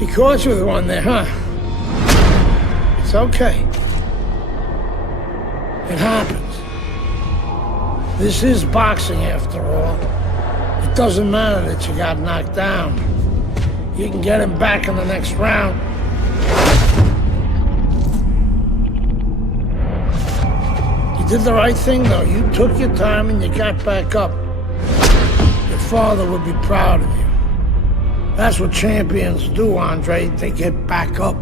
He caught you with one there, huh? It's okay. It happens. This is boxing, after all. It doesn't matter that you got knocked down. You can get him back in the next round. You did the right thing, though. You took your time and you got back up. Your father would be proud of you. That's what champions do, Andre. They get back up.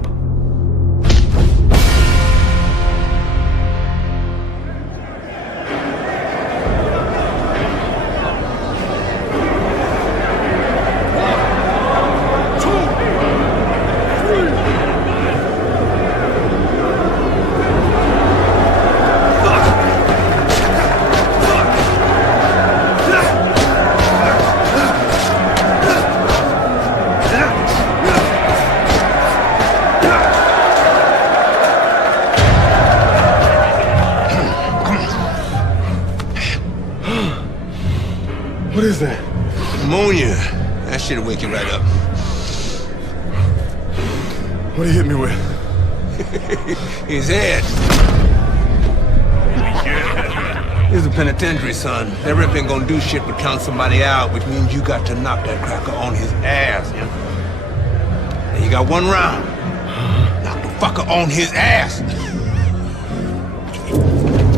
What is that? Pneumonia. That shit'll wake you right up. What did he hit me with? His head. He's a penitentiary, son. That rep ain't gonna do shit but count somebody out, which means you got to knock that cracker on his ass, you know? And you got one round. Knock the fucker on his ass.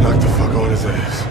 Knock the fuck on his ass.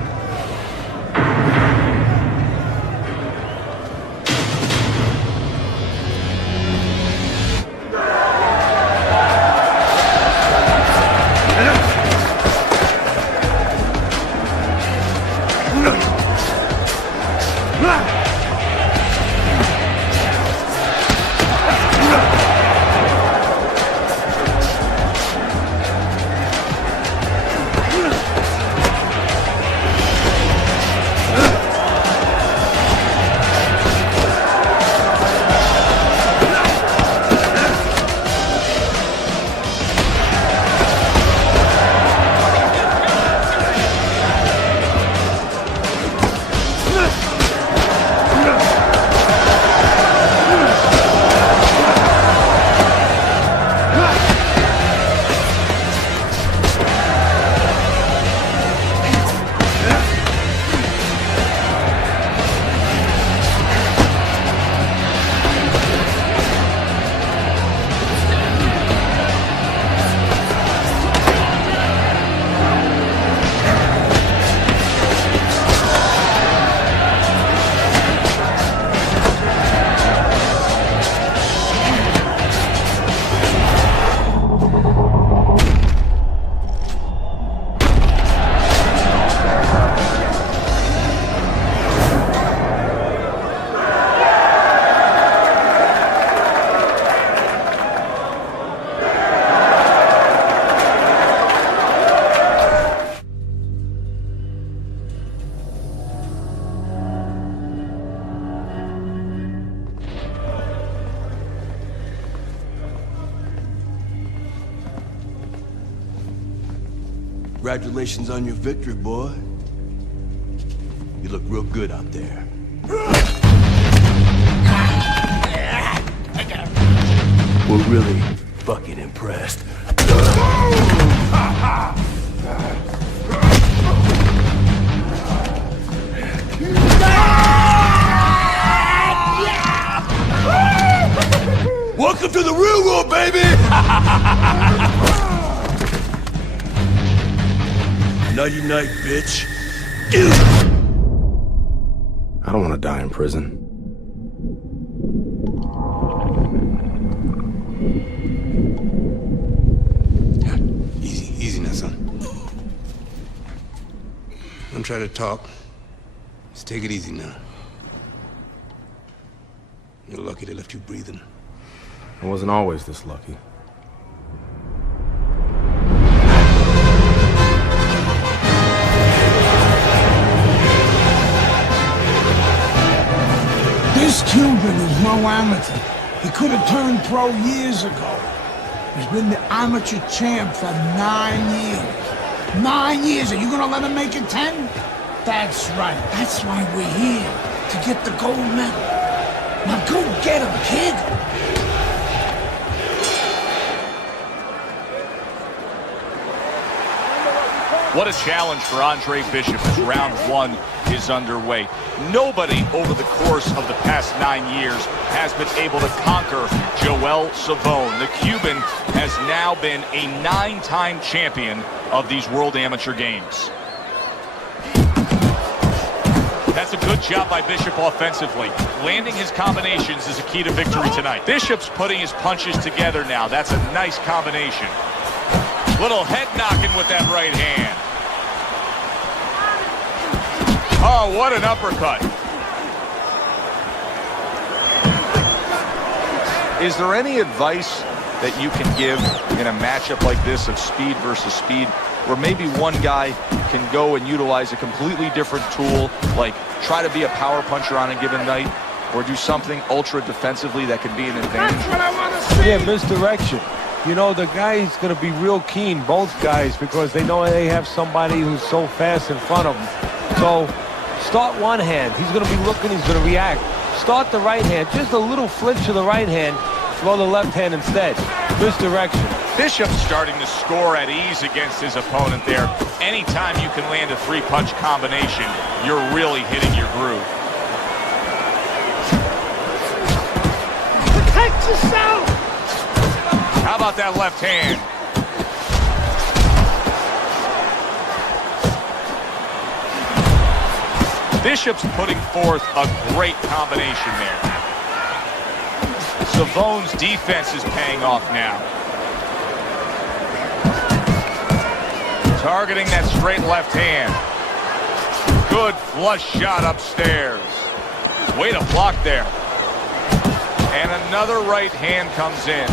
Congratulations on your victory, boy. You look real good out there. We're really fucking impressed. Welcome to the real world, baby! Nighty night, bitch. I don't want to die in prison. Easy now, son. Don't try to talk. Just take it easy now. You're lucky they left you breathing. I wasn't always this lucky. This Cuban is no amateur. He could have turned pro years ago. He's been the amateur champ for 9 years. 9 years. Are you gonna let him make it 10? That's right. That's why we're here. To get the gold medal. Now go get him, kid. What a challenge for Andre Bishop as round one is underway. Nobody over the course of the past 9 years has been able to conquer Joel Savone. The Cuban has now been a 9-time champion of these World Amateur Games. That's a good job by Bishop offensively. Landing his combinations is a key to victory tonight. Bishop's putting his punches together now. That's a nice combination. Little head knocking with that right hand. Oh, what an uppercut. Is there any advice that you can give in a matchup like this of speed versus speed, where maybe one guy can go and utilize a completely different tool, like try to be a power puncher on a given night, or do something ultra defensively that can be an advantage? That's what I want to see. Yeah, misdirection. You know, the guy's going to be real keen, both guys, because they know they have somebody who's so fast in front of them. So start one hand. He's going to be looking. He's going to react. Start the right hand. Just a little flinch of the right hand. Throw the left hand instead. Misdirection. Bishop starting to score at ease against his opponent there. Anytime you can land a three-punch combination, you're really hitting your groove. Protect yourself. How about that left hand? Bishop's putting forth a great combination there. Savone's defense is paying off now. Targeting that straight left hand. Good flush shot upstairs. Way to block there. And another right hand comes in.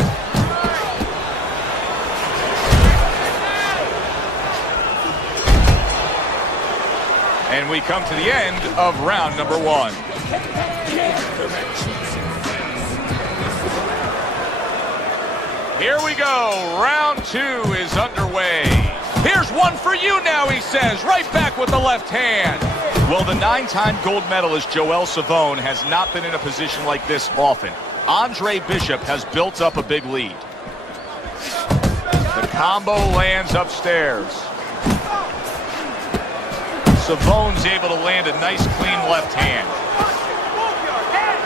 And we come to the end of round number one. Here we go. Round two is underway. Here's one for you now, he says. Right back with the left hand. Well, the 9-time gold medalist Joel Savone has not been in a position like this often. Andre Bishop has built up a big lead. The combo lands upstairs. Savone's able to land a nice, clean left hand.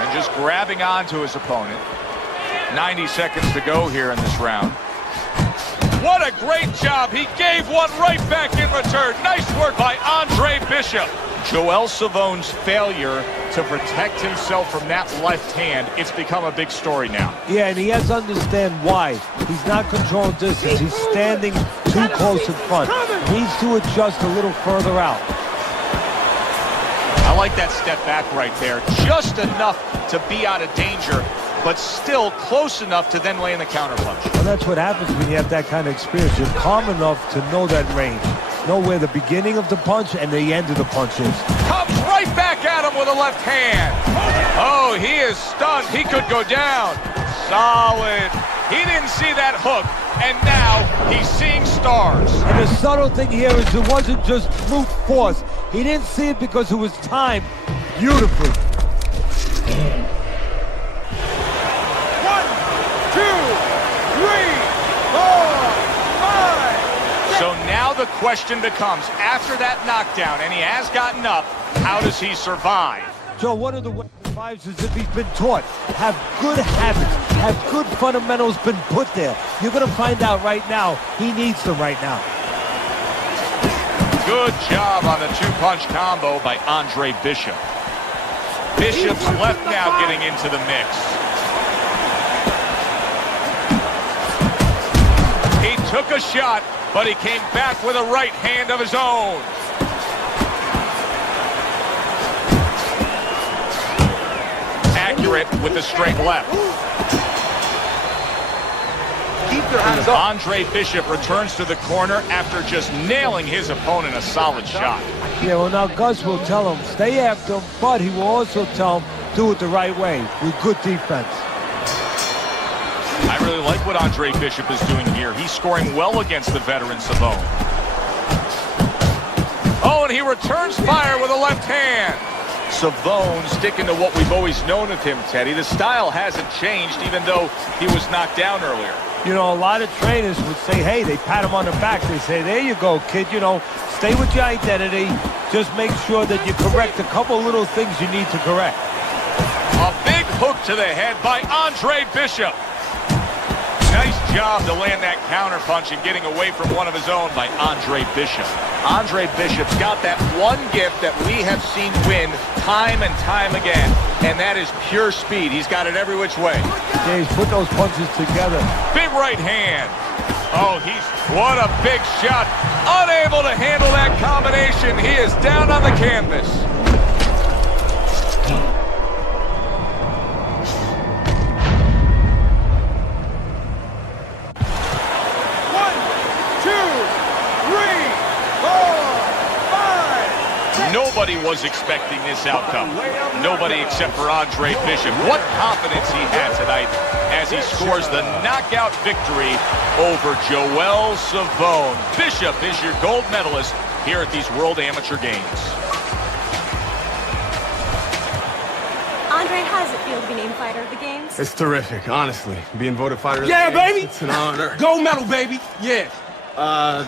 And just grabbing onto his opponent. 90 seconds to go here in this round. What a great job. He gave one right back in return. Nice work by Andre Bishop. Joel Savone's failure to protect himself from that left hand, it's become a big story now. Yeah, and he has to understand why. He's not controlling distance. He's standing too close in front. Needs to adjust a little further out. I like that step back right there. Just enough to be out of danger, but still close enough to then land the counterpunch. Well, that's what happens when you have that kind of experience. You're calm enough to know that range. Know where the beginning of the punch and the end of the punch is. Comes right back at him with a left hand. Oh, he is stunned. He could go down. Solid. He didn't see that hook, and now he's seeing stars. And the subtle thing here is it wasn't just brute force. He didn't see it because it was timed beautifully. 1, 2, 3, 4, 5. So now the question becomes, after that knockdown, and he has gotten up, how does he survive? Joe, one of the ways he survives is if he's been taught. Have good habits. Have good fundamentals been put there. You're going to find out right now he needs them right now. Good job on the two-punch combo by Andre Bishop. Bishop's left now getting into the mix. He took a shot, but he came back with a right hand of his own. Accurate with the straight left. Keep your hands up. Andre Bishop returns to the corner after just nailing his opponent a solid shot. Yeah, well, now Gus will tell him, stay after him, but he will also tell him, do it the right way with good defense. I really like what Andre Bishop is doing here. He's scoring well against the veteran Savone. Oh, and he returns fire with a left hand. Savone sticking to what we've always known of him, Teddy. The style hasn't changed, even though he was knocked down earlier. You know, a lot of trainers would say, hey, they pat him on the back. They say, there you go, kid. You know, stay with your identity. Just make sure that you correct a couple little things you need to correct. A big hook to the head by Andre Bishop. Nice job to land that counterpunch and getting away from one of his own by Andre Bishop. Andre Bishop's got that one gift that we have seen win time and time again, and that is pure speed. He's got it every which way. Yeah, he's put those punches together. Big right hand. Oh, what a big shot. Unable to handle that combination. He is down on the canvas. Nobody was expecting this outcome. Nobody except for Andre Bishop. What confidence he had tonight as he scores the knockout victory over Joel Savone. Bishop is your gold medalist here at these World Amateur Games. Andre, how does it feel to be named fighter of the games? It's terrific, honestly. Being voted fighter of the Yeah, game, baby! It's an honor. Gold medal, baby! Yeah.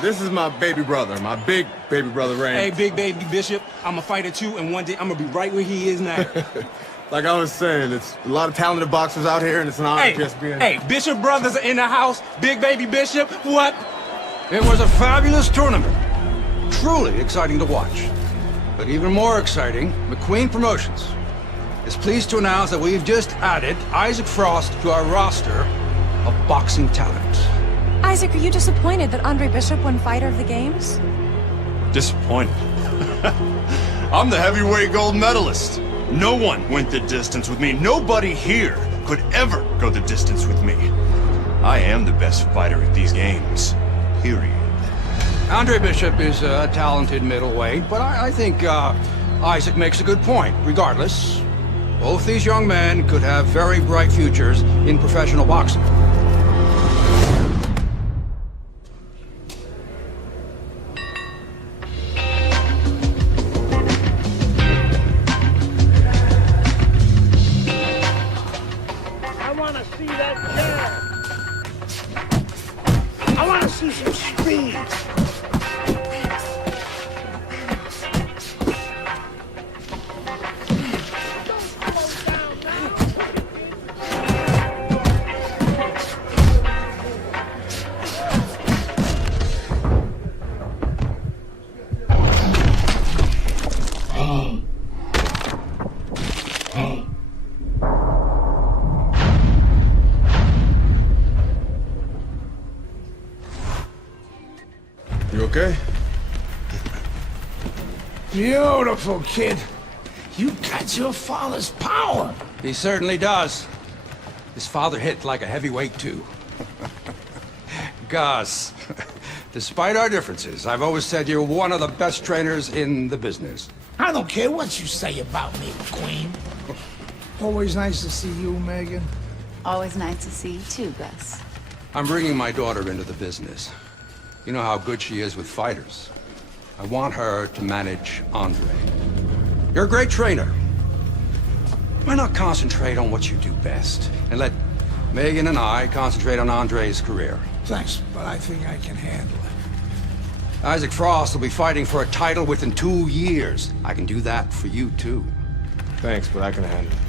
This is my baby brother, my big baby brother, Rain. Hey, big baby Bishop, I'm a fighter too, and one day I'm gonna be right where he is now. Like I was saying, it's a lot of talented boxers out here, and it's an honor just being... Hey, Bishop brothers are in the house. Big baby Bishop, what? It was a fabulous tournament. Truly exciting to watch. But even more exciting, McQueen Promotions is pleased to announce that we've just added Isaac Frost to our roster of boxing talent. Isaac, are you disappointed that Andre Bishop won fighter of the games? Disappointed. I'm the heavyweight gold medalist. No one went the distance with me. Nobody here could ever go the distance with me. I am the best fighter at these games. Period. Andre Bishop is a talented middleweight, but I think Isaac makes a good point. Regardless, both these young men could have very bright futures in professional boxing. I want to see some speed. You okay? Beautiful, kid. You got your father's power. He certainly does. His father hit like a heavyweight, too. Gus, despite our differences, I've always said you're one of the best trainers in the business. I don't care what you say about me, Queen. Always nice to see you, Megan. Always nice to see you too, Gus. I'm bringing my daughter into the business. You know how good she is with fighters. I want her to manage Andre. You're a great trainer. Why not concentrate on what you do best and let Megan and I concentrate on Andre's career? Thanks, but I think I can handle it. Isaac Frost will be fighting for a title within 2 years. I can do that for you, too. Thanks, but I can handle it.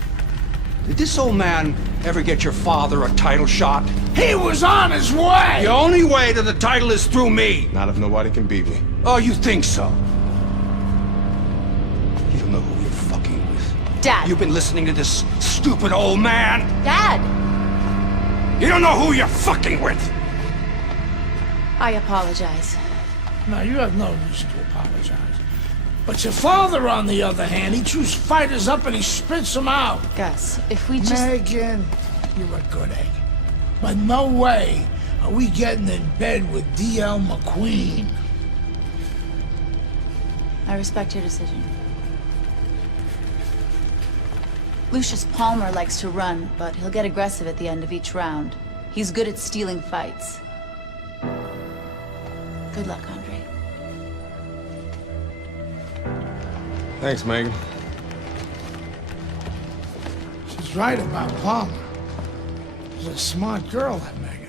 Did this old man ever get your father a title shot? He was on his way! The only way to the title is through me! Not if nobody can beat me. Oh, you think so? You don't know who you're fucking with. Dad! You've been listening to this stupid old man? Dad! You don't know who you're fucking with! I apologize. No, you have no reason to apologize. But your father, on the other hand, he chews fighters up and he spits them out. Gus, if we just... Megan, you're a good egg. But no way are we getting in bed with D.L. McQueen. I respect your decision. Lucius Palmer likes to run, but he'll get aggressive at the end of each round. He's good at stealing fights. Good luck, Andre. Thanks, Megan. was right about Palmer. She's a smart girl, that Megan.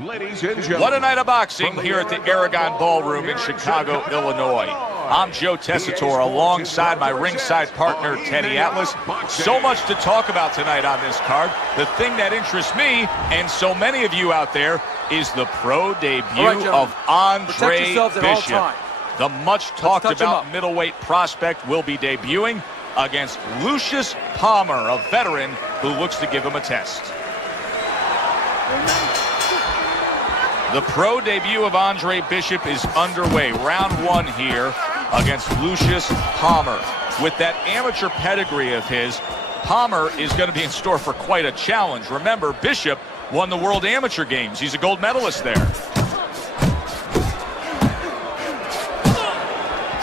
Ladies and gentlemen, what a night of boxing here at the Aragon Ballroom in Chicago, Illinois. I'm Joe Tessitore alongside my ringside partner, Teddy Atlas. So much to talk about tonight on this card. The thing that interests me, and so many of you out there, is the pro debut of Andre Bishop. The much-talked-about middleweight prospect will be debuting against Lucius Palmer, a veteran who looks to give him a test. The pro debut of Andre Bishop is underway. Round one here against Lucius Palmer. With that amateur pedigree of his, Palmer is going to be in store for quite a challenge. Remember, Bishop won the World Amateur Games. He's a gold medalist there.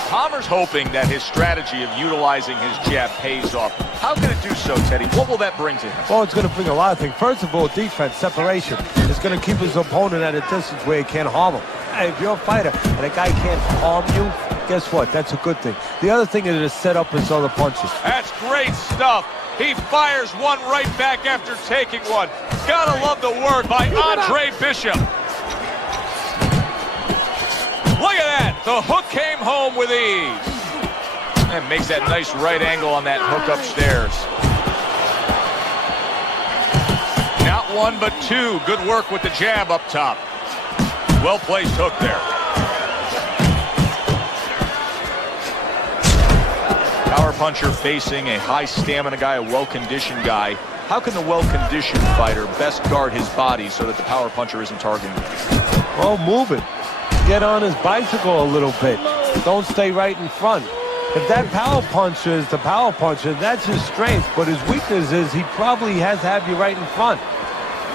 Palmer's hoping that his strategy of utilizing his jab pays off. How can it do so, Teddy? What will that bring to him? Well, it's going to bring a lot of things. First of all, defense, separation. It's going to keep his opponent at a distance where he can't harm him. Hey, if you're a fighter and a guy can't harm you, guess what? That's a good thing. The other thing is to set up his other punches. That's great stuff. He fires one right back after taking one. Gotta love the work by Andre Bishop. Look at that. The hook came home with ease. And makes that nice right angle on that hook upstairs. Not one, but two. Good work with the jab up top. Well-placed hook there. Power puncher facing a high stamina guy, a well-conditioned guy. How can the well-conditioned fighter best guard his body so that the power puncher isn't targeting him? Well, move it. Get on his bicycle a little bit. Don't stay right in front. If that power puncher is the power puncher, that's his strength. But his weakness is he probably has to have you right in front.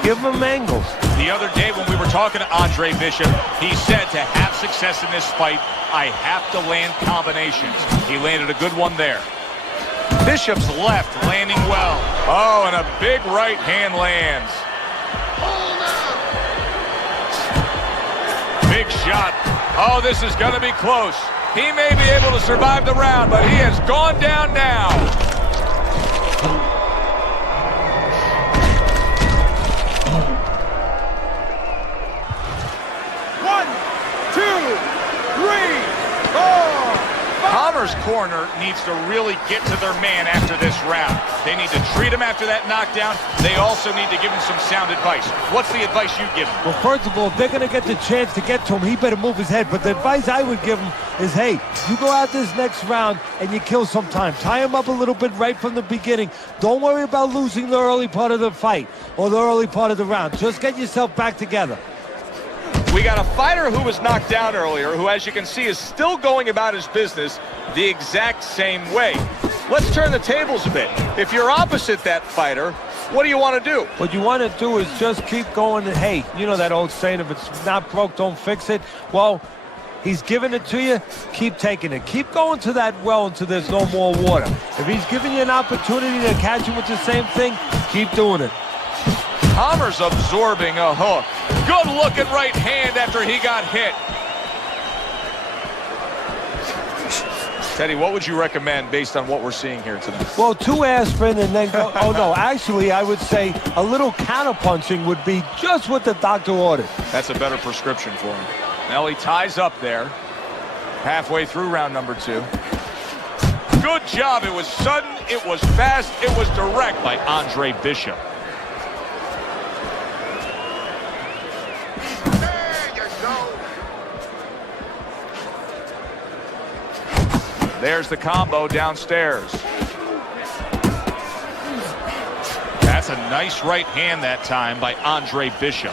Give him angles. The other day when we were talking to Andre Bishop, he said to have success in this fight, I have to land combinations. He landed a good one there. Bishop's left landing well. Oh, and a big right hand lands. Big shot. Oh, this is going to be close. He may be able to survive the round, but he has gone down now. 1, 2, 3, 4. Palmer's corner needs to really get to their man after this round. They need to treat him after that knockdown. They also need to give him some sound advice. What's the advice you give him? Well, first of all, if they're going to get the chance to get to him, he better move his head. But the advice I would give him is, hey, you go out this next round and you kill some time. Tie him up a little bit right from the beginning. Don't worry about losing the early part of the fight or the early part of the round. Just get yourself back together. We got a fighter who was knocked down earlier, who, as you can see, is still going about his business the exact same way. Let's turn the tables a bit. If you're opposite that fighter, what do you want to do? What you want to do is just keep going. Hey, you know that old saying, if it's not broke, don't fix it. Well, he's giving it to you, keep taking it. Keep going to that well until there's no more water. If he's giving you an opportunity to catch him with the same thing, keep doing it. Palmer's absorbing a hook. Good looking right hand after he got hit. Teddy, what would you recommend based on what we're seeing here tonight? Well, 2 aspirin and then go. Oh, no, actually, I would say a little counter-punching would be just what the doctor ordered. That's a better prescription for him. Now he ties up there. Halfway through round number 2. Good job. It was sudden, it was fast, it was direct by Andre Bishop. There's the combo downstairs. That's a nice right hand that time by Andre Bishop.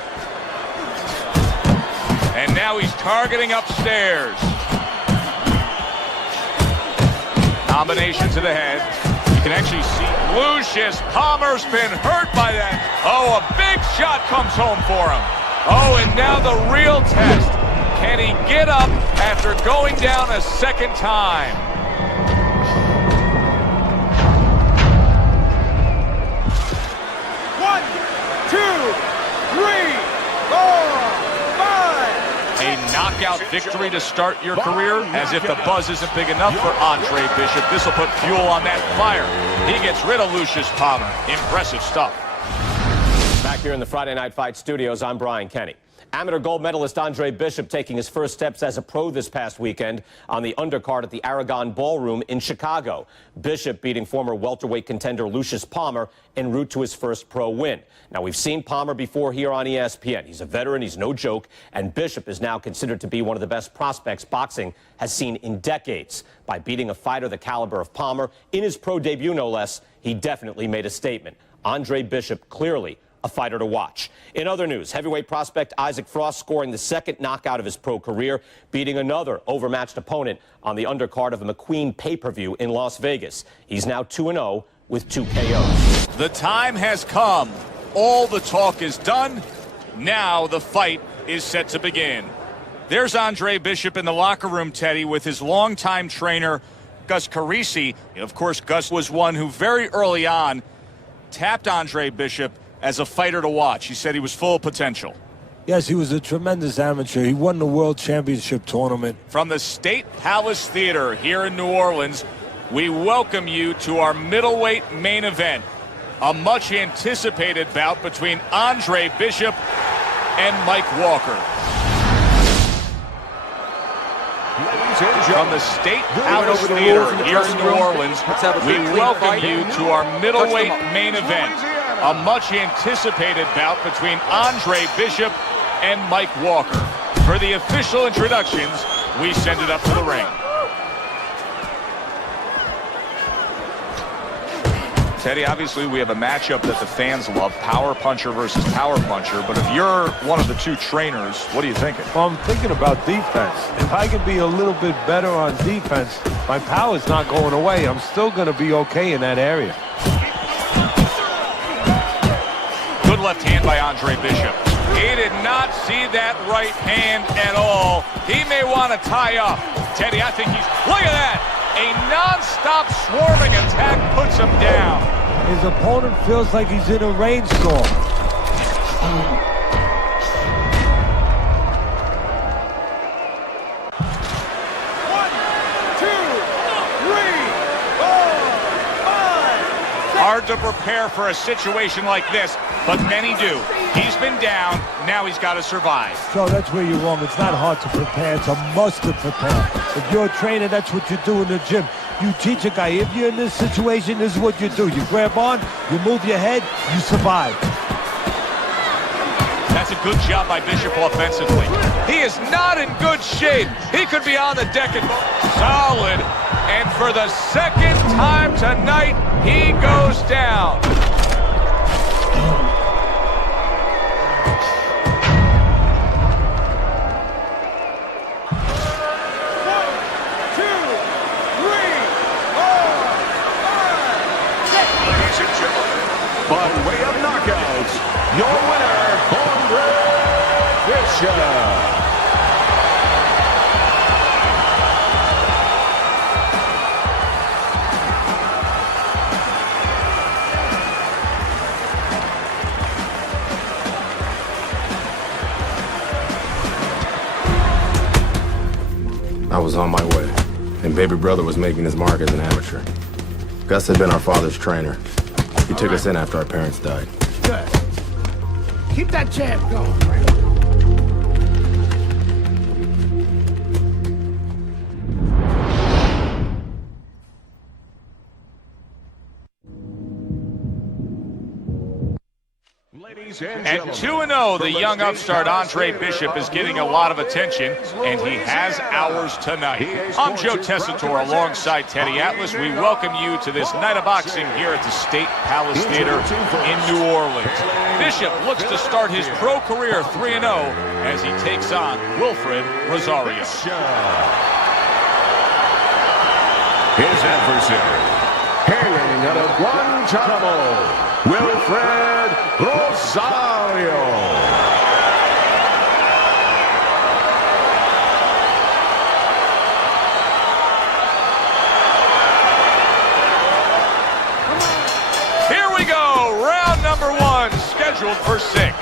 And now he's targeting upstairs. Combination to the head. You can actually see Lucius Palmer's been hurt by that. Oh, a big shot comes home for him. Oh, and now the real test. Can he get up after going down a second time? One, two, three, four, five. knockout victory to start your career? As if the buzz isn't big enough for Andre Bishop. This will put fuel on that fire. He gets rid of Lucius Palmer. Impressive stuff. Back here in the Friday Night Fight studios, I'm Brian Kenny. Amateur gold medalist Andre Bishop taking his first steps as a pro this past weekend on the undercard at the Aragon Ballroom in Chicago. Bishop beating former welterweight contender Lucius Palmer en route to his first pro win. Now, we've seen Palmer before here on ESPN. He's a veteran, he's no joke, and Bishop is now considered to be one of the best prospects boxing has seen in decades. By beating a fighter the caliber of Palmer in his pro debut, no less, he definitely made a statement. Andre Bishop clearly a fighter to watch. In other news, heavyweight prospect Isaac Frost scoring the second knockout of his pro career, beating another overmatched opponent on the undercard of a McQueen pay-per-view in Las Vegas. He's now 2-0 with 2 KOs. The time has come. All the talk is done. Now the fight is set to begin. There's Andre Bishop in the locker room, Teddy, with his longtime trainer, Gus Carisi. Of course, Gus was one who very early on tapped Andre Bishop as a fighter to watch. He said he was full of potential. Yes, he was a tremendous amateur. He won the World Championship tournament. From the State Palace Theater here in New Orleans, we welcome you to our middleweight main event. A much anticipated bout between Andre Bishop and Mike Walker. From the State Palace Theater here in New Orleans, we welcome you to our middleweight main event. A much anticipated bout between Andre Bishop and Mike Walker. For the official introductions, we send it up to the ring. Teddy, obviously we have a matchup that the fans love, power puncher versus power puncher, but if you're one of the two trainers, what are you thinking? Well, I'm thinking about defense. If I can be a little bit better on defense, my power's not going away. I'm still going to be okay in that area. Good left hand by Andre Bishop. He did not see that right hand at all. He may want to tie up. Teddy, I think he's... Look at that! A non-stop swarming attack puts him down. His opponent feels like he's in a rainstorm. Hard to prepare for a situation like this, but many do. He's been down, now he's got to survive. So that's where you're wrong. It's not hard to prepare, it's a must to prepare. If you're a trainer, that's what you do in the gym. You teach a guy, if you're in this situation, this is what you do. You grab on, you move your head, you survive. That's a good job by Bishop offensively. He is not in good shape. He could be on the deck and solid. And for the second time tonight, he goes down. By way of knockouts, your winner, Andre Bishop. I was on my way, and baby brother was making his mark as an amateur. Gus had been our father's trainer. He took us in after our parents died. Good. Keep that jab going. At 2-0, the young upstart Andre Bishop is getting a lot of attention, and he has ours tonight. I'm Joe Tessitore alongside Teddy Atlas. We welcome you to this night of boxing here at the State Palace Theater in New Orleans. Bishop looks to start his pro career 3-0 as he takes on Wilfred Rosario. His adversary, hailing out of Guantanamo, Wilfred Rosario. Here we go, round number 1, scheduled for 6.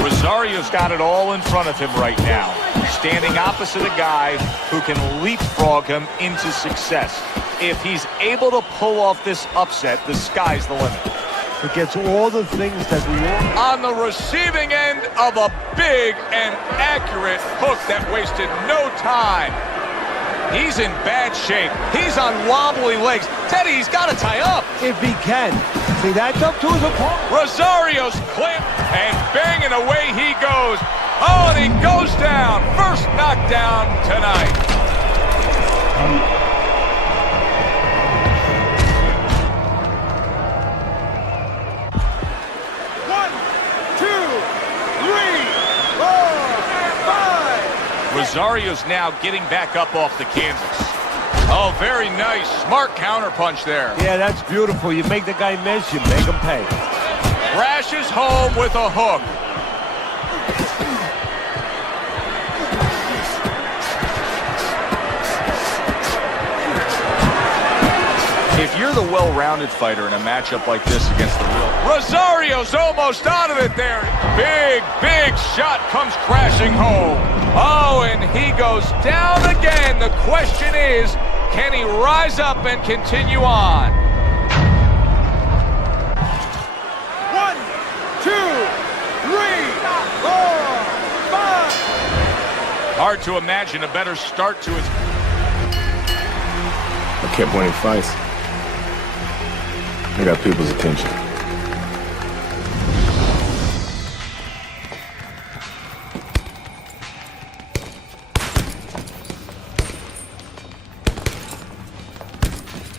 Rosario's got it all in front of him right now. standing opposite a guy who can leapfrog him into success. If he's able to pull off this upset, the sky's the limit. He gets all the things that we want. On the receiving end of a big and accurate hook that wasted no time. He's in bad shape. He's on wobbly legs. Teddy, he's got to tie up. If he can. See, that's up to his opponent. Rosario's clipped, and banging away he goes. Oh, and he goes down. First knockdown tonight. Rosario's now getting back up off the canvas. Oh, very nice. Smart counterpunch there. Yeah, that's beautiful. You make the guy miss, you make him pay. Crashes home with a hook. If you're the well-rounded fighter in a matchup like this against the real... Rosario's almost out of it there. Big, big shot comes crashing home. Oh, and he goes down again. The question is, can he rise up and continue on? 1, 2, 3, 4, 5. Hard to imagine a better start to his... I kept winning fights. I got people's attention.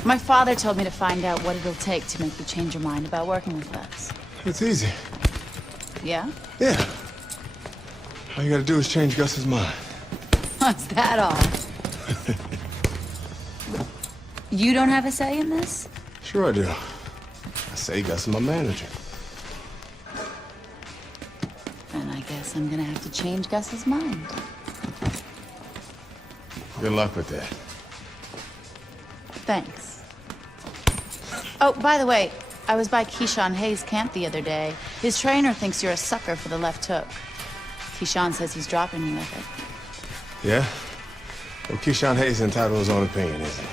My father told me to find out what it'll take to make you change your mind about working with us. It's easy. Yeah? Yeah. All you gotta do is change Gus's mind. What's that all? You don't have a say in this? Sure I do. I say Gus is my manager. Then I guess I'm gonna have to change Gus's mind. Good luck with that. Thanks. Oh, by the way, I was by Keyshawn Hayes' camp the other day. His trainer thinks you're a sucker for the left hook. Keyshawn says he's dropping you with it. Yeah? Well, Keyshawn Hayes is entitled to his own opinion, isn't he?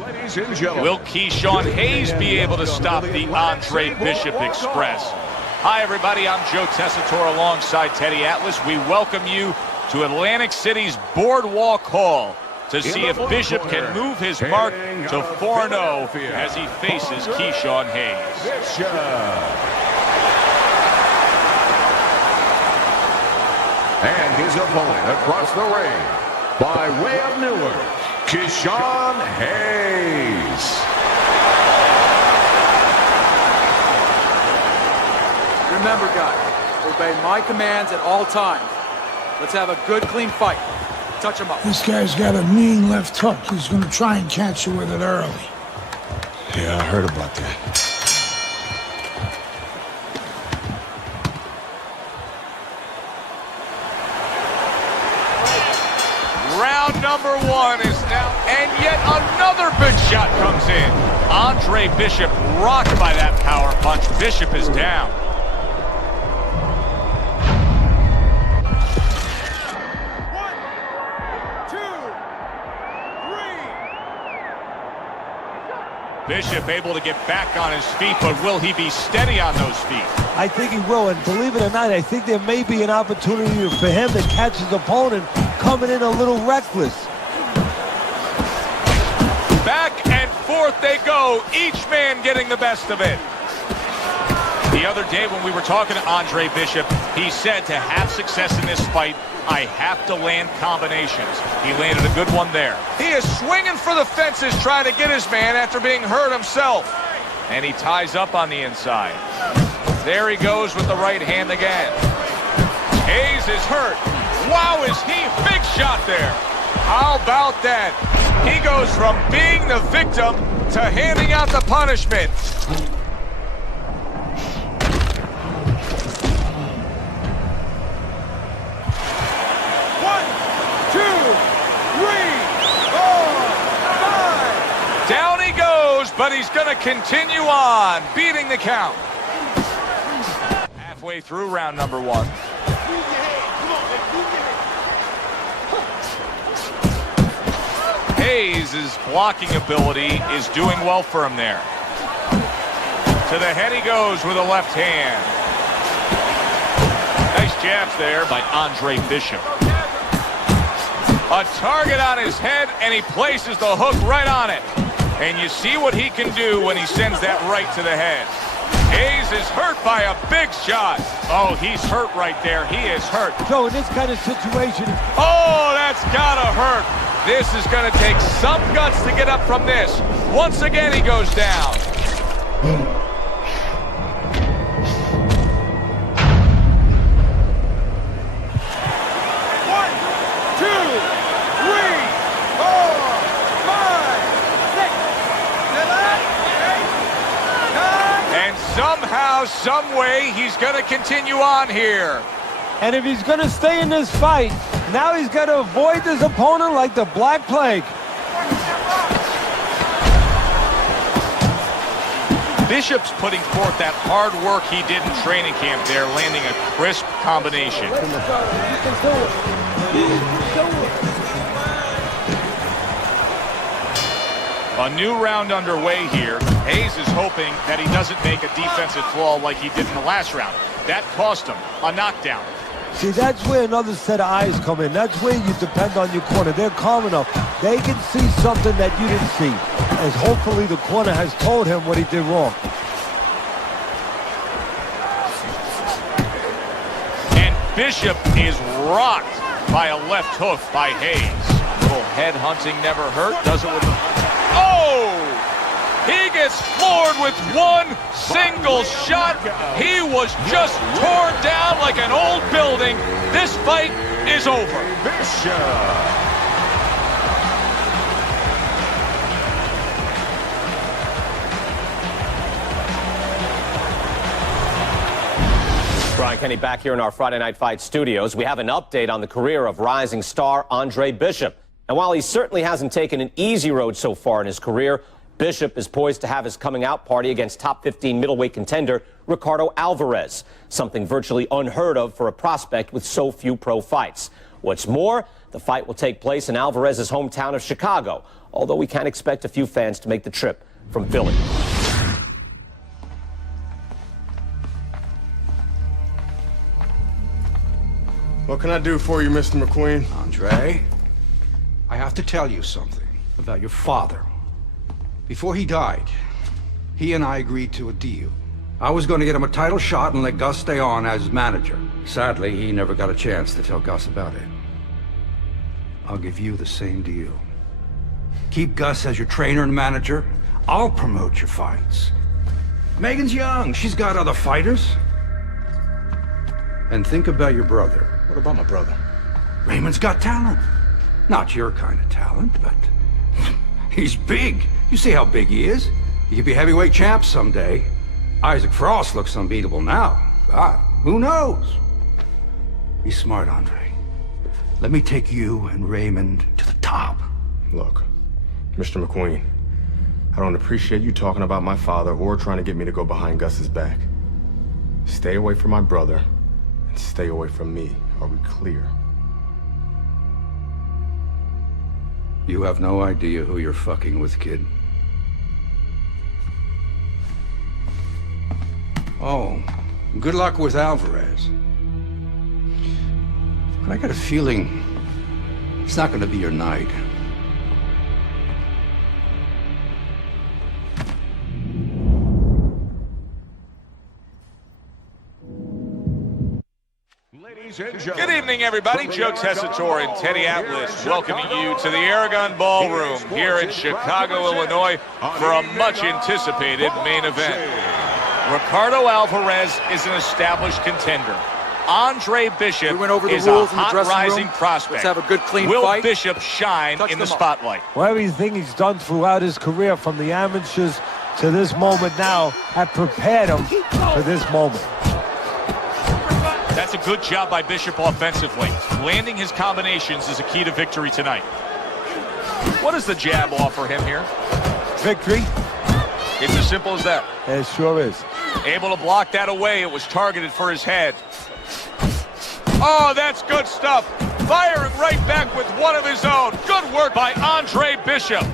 Ladies and gentlemen. Will Keyshawn Hayes be able to stop the Andre Bishop Express? Hi, everybody. I'm Joe Tessitore alongside Teddy Atlas. We welcome you to Atlantic City's Boardwalk Hall to see if Bishop can move his mark to 4-0 as he faces Keyshawn Hayes. And his opponent across the ring, by way of Newark, Keyshawn Hayes. Remember, guys, obey my commands at all times. Let's have a good, clean fight. Touch him up. This guy's got a mean left hook. He's gonna try and catch you with it early. Yeah, I heard about that. Round number one is now, and yet another big shot comes in. Andre Bishop rocked by that power punch. Bishop is down. Bishop able to get back on his feet, but will he be steady on those feet? I think he will, and believe it or not, I think there may be an opportunity for him to catch his opponent coming in a little reckless. Back and forth they go, each man getting the best of it. The other day when we were talking to Andre Bishop, he said to have success in this fight, I have to land combinations. He landed a good one there. He is swinging for the fences trying to get his man after being hurt himself. And he ties up on the inside. There he goes with the right hand again. Hayes is hurt. Wow, is he? Big shot there. How about that? He goes from being the victim to handing out the punishment. goes, but he's going to continue on, beating the count. Halfway through round number 1. Hayes' blocking ability is doing well for him there. To the head he goes with a left hand. Nice jabs there by Andre Bishop. A target on his head, and he places the hook right on it. And you see what he can do when he sends that right to the head. Hayes is hurt by a big shot. Oh, he's hurt right there. He is hurt. Joe, in this kind of situation... Oh, that's gotta hurt. This is gonna take some guts to get up from this. Once again, he goes down. Somehow, some way, he's going to continue on here. And if he's going to stay in this fight, now he's got to avoid this opponent like the Black Plague. Bishop's putting forth that hard work he did in training camp there, landing a crisp combination. A new round underway here. Hayes is hoping that he doesn't make a defensive flaw like he did in the last round. That cost him a knockdown. See, that's where another set of eyes come in. That's where you depend on your corner. They're calm enough. They can see something that you didn't see. As hopefully the corner has told him what he did wrong. And Bishop is rocked by a left hook by Hayes. A little head hunting never hurt. Does it with the... Oh! He gets floored with one single shot. He was just torn down like an old building. This fight is over. Bishop. Brian Kenny back here in our Friday Night Fight studios. We have an update on the career of rising star Andre Bishop. And while he certainly hasn't taken an easy road so far in his career, Bishop is poised to have his coming out party against top 15 middleweight contender Ricardo Alvarez, something virtually unheard of for a prospect with so few pro fights. What's more, the fight will take place in Alvarez's hometown of Chicago, although we can expect a few fans to make the trip from Philly. What can I do for you, Mr. McQueen? Andre, I have to tell you something about your father. Before he died, he and I agreed to a deal. I was going to get him a title shot and let Gus stay on as his manager. Sadly, he never got a chance to tell Gus about it. I'll give you the same deal. Keep Gus as your trainer and manager. I'll promote your fights. Megan's young. She's got other fighters. And think about your brother. What about my brother? Raymond's got talent. Not your kind of talent, but he's big. You see how big he is. He could be heavyweight champ someday. Isaac Frost looks unbeatable now. God, who knows? Be smart, Andre. Let me take you and Raymond to the top. Look, Mr. McQueen, I don't appreciate you talking about my father or trying to get me to go behind Gus's back. Stay away from my brother and stay away from me. Are we clear? You have no idea who you're fucking with, kid. Oh, good luck with Alvarez. But I got a feeling it's not going to be your night. Good evening, everybody. Joe Tessitore and Teddy Atlas welcoming you to the Aragon Ballroom here in Chicago, Illinois for a much-anticipated main event. Ricardo Alvarez is an established contender. Andre Bishop is a hot rising prospect. Let's have a good, clean Will fight. Bishop shine in the spotlight? Well, everything he's done throughout his career, from the amateurs to this moment now, have prepared him for this moment. That's a good job by Bishop offensively. Landing his combinations is a key to victory tonight. What does the jab offer him here? Victory. It's as simple as that. It sure is. Able to block that away. It was targeted for his head. Oh, that's good stuff. Firing right back with one of his own. Good work by Andre Bishop.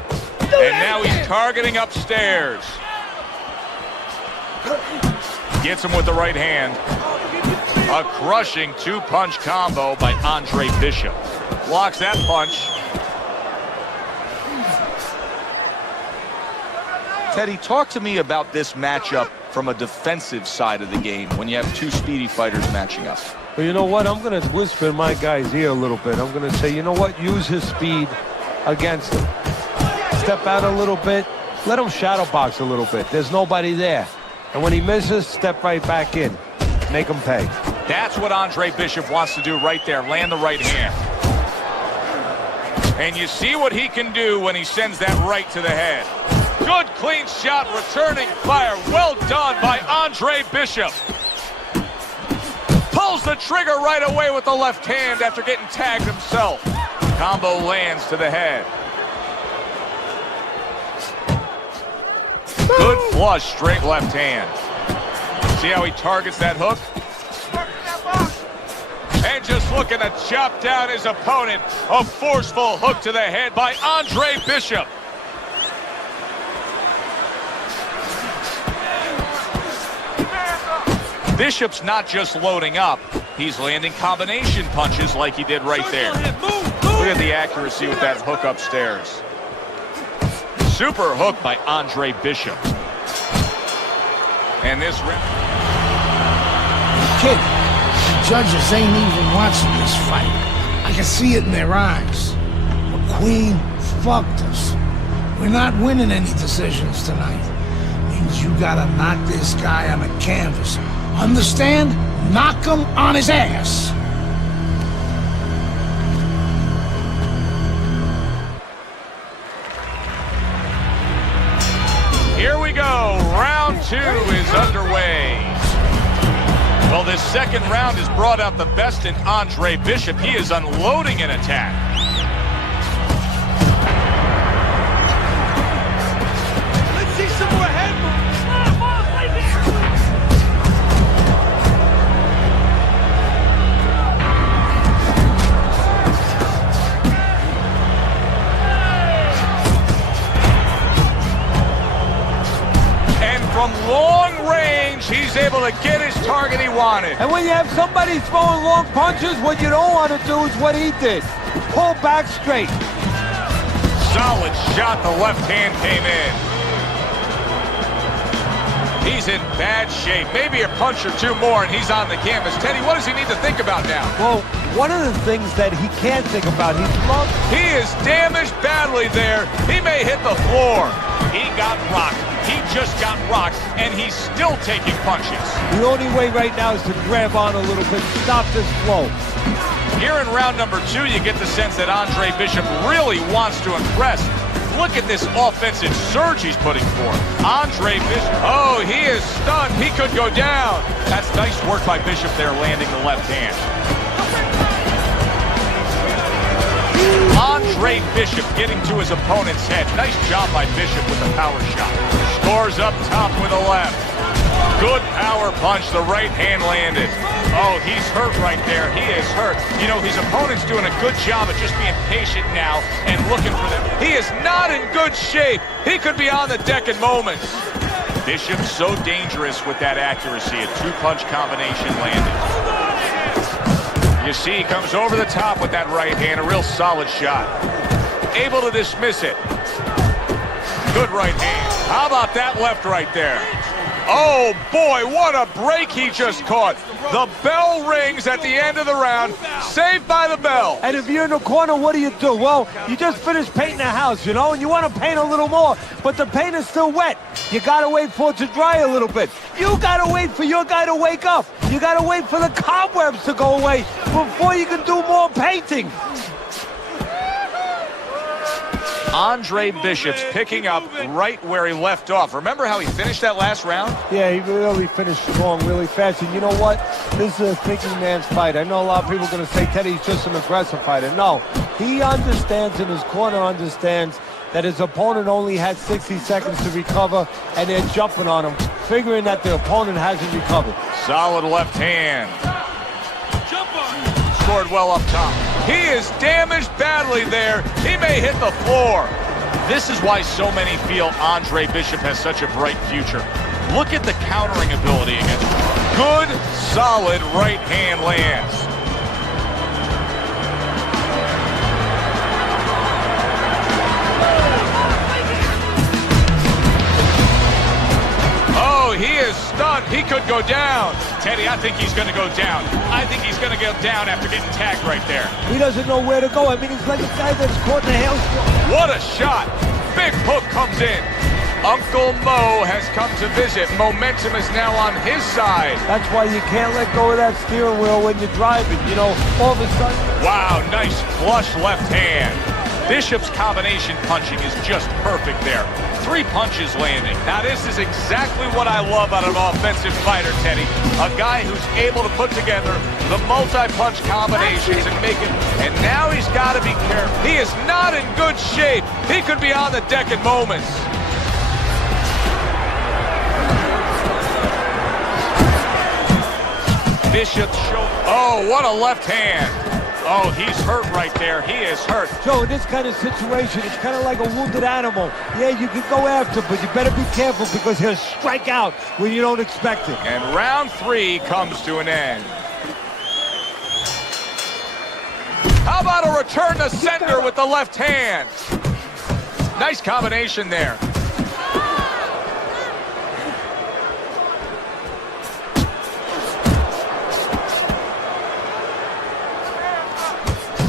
And now he's targeting upstairs. Gets him with the right hand. A crushing two-punch combo by Andre Bishop. Blocks that punch. Teddy, talk to me about this matchup from a defensive side of the game when you have two speedy fighters matching up. Well, you know what? I'm going to whisper in my guy's ear a little bit. I'm going to say, you know what? Use his speed against him. Step out a little bit. Let him shadow box a little bit. There's nobody there. And when he misses, step right back in. Make him pay. That's what Andre Bishop wants to do right there. Land the right hand. And you see what he can do when he sends that right to the head. Good, clean shot, returning fire. Well done by Andre Bishop. Pulls the trigger right away with the left hand after getting tagged himself. Combo lands to the head. Good flush, straight left hand. See how he targets that hook? And just looking to chop down his opponent. A forceful hook to the head by Andre Bishop. Bishop's not just loading up, he's landing combination punches like he did right there. Look at the accuracy with that hook upstairs. Super hook by Andre Bishop. And this Kid, the judges ain't even watching this fight. I can see it in their eyes. McQueen fucked us. We're not winning any decisions tonight. Means you gotta knock this guy on the canvas. Understand? Knock him on his ass. Here we go. Round two is underway. Well, this second round has brought out the best in Andre Bishop. He is unloading an attack. Let's see some more head movement. From long range, he's able to get his target he wanted. And when you have somebody throwing long punches, what you don't want to do is what he did. Pull back straight. Solid shot, the left hand came in. He's in bad shape. Maybe a punch or two more and he's on the canvas. Teddy, what does he need to think about now? Well, one of the things that he can't think about, he is damaged badly there. He may hit the floor. He got rocked. He just got rocked, and he's still taking punches. The only way right now is to grab on a little bit, stop this flow. Here in round number two, you get the sense that Andre Bishop really wants to impress. Look at this offensive surge he's putting forth. Andre Bishop, oh, he is stunned. He could go down. That's nice work by Bishop there, landing the left hand. Andre Bishop getting to his opponent's head. Nice job by Bishop with the power shot. Scores up top with a left. Good power punch. The right hand landed. Oh, he's hurt right there. He is hurt. You know, his opponent's doing a good job of just being patient now and looking for them. He is not in good shape. He could be on the deck in moments. Bishop so dangerous with that accuracy. A two-punch combination landed. You see, he comes over the top with that right hand, a real solid shot. Able to dismiss it. Good right hand. How about that left right there? Oh, boy, what a break he just caught. The bell rings at the end of the round. Saved by the bell. And if you're in the corner, what do you do? Well, you just finished painting the house, you know, and you want to paint a little more, but the paint is still wet. You got to wait for it to dry a little bit. You got to wait for your guy to wake up. You got to wait for the cobwebs to go away before you can do more painting. Andre Bishop's picking up right where he left off. Remember how he finished that last round? Yeah, he really finished strong, really fast. And you know what? This is a thinking man's fight. I know a lot of people are going to say Teddy's just an aggressive fighter. No, he understands, and his corner understands that his opponent only had 60 seconds to recover, and they're jumping on him, figuring that the opponent hasn't recovered. Solid left hand. Scored well up top. He is damaged badly there. He may hit the floor. This is why so many feel Andre Bishop has such a bright future. Look at the countering ability against him. Good, solid right hand lands. Oh, he is stunned. He could go down. Teddy, I think he's going to go down. I think he's going to go down after getting tagged right there. He doesn't know where to go. I mean, he's like a guy that's caught in a hailstorm. What a shot. Big hook comes in. Uncle Mo has come to visit. Momentum is now on his side. That's why you can't let go of that steering wheel when you're driving. You know, all of a sudden... Wow, nice flush left hand. Bishop's combination punching is just perfect there. 3 punches landing. Now this is exactly what I love out of an offensive fighter, Teddy. A guy who's able to put together the multi-punch combinations and make it. And now he's got to be careful. He is not in good shape. He could be on the deck in moments. Bishop show. Oh, what a left hand. Oh, he's hurt right there. He is hurt. Joe, in this kind of situation, it's kind of like a wounded animal. Yeah, you can go after, but you better be careful because he'll strike out when you don't expect it. And round 3 comes to an end. How about a return to sender with the left hand? Nice combination there.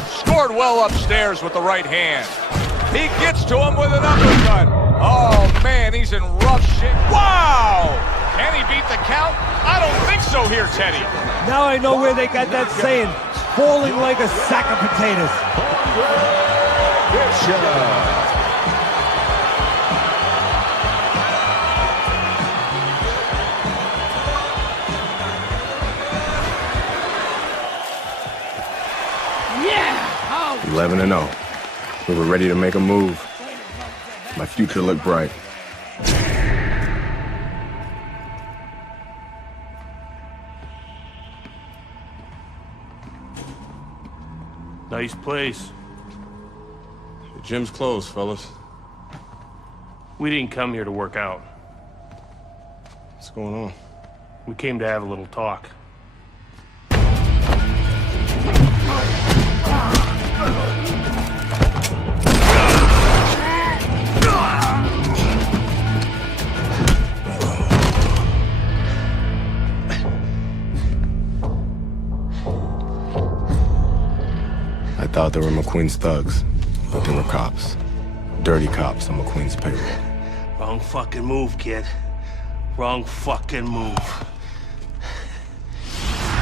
Scored well upstairs with the right hand. He gets to him with an uppercut. Oh, man, he's in rough shape. Wow! Can he beat the count? I don't think so here, Teddy. Now I know where they got that saying, falling like a sack of potatoes. Bishop. 11-0. We were ready to make a move. My future looked bright. Nice place. The gym's closed, fellas. We didn't come here to work out. What's going on? We came to have a little talk. I thought they were McQueen's thugs, but they were cops. Dirty cops on McQueen's payroll. Wrong fucking move, kid. Wrong fucking move.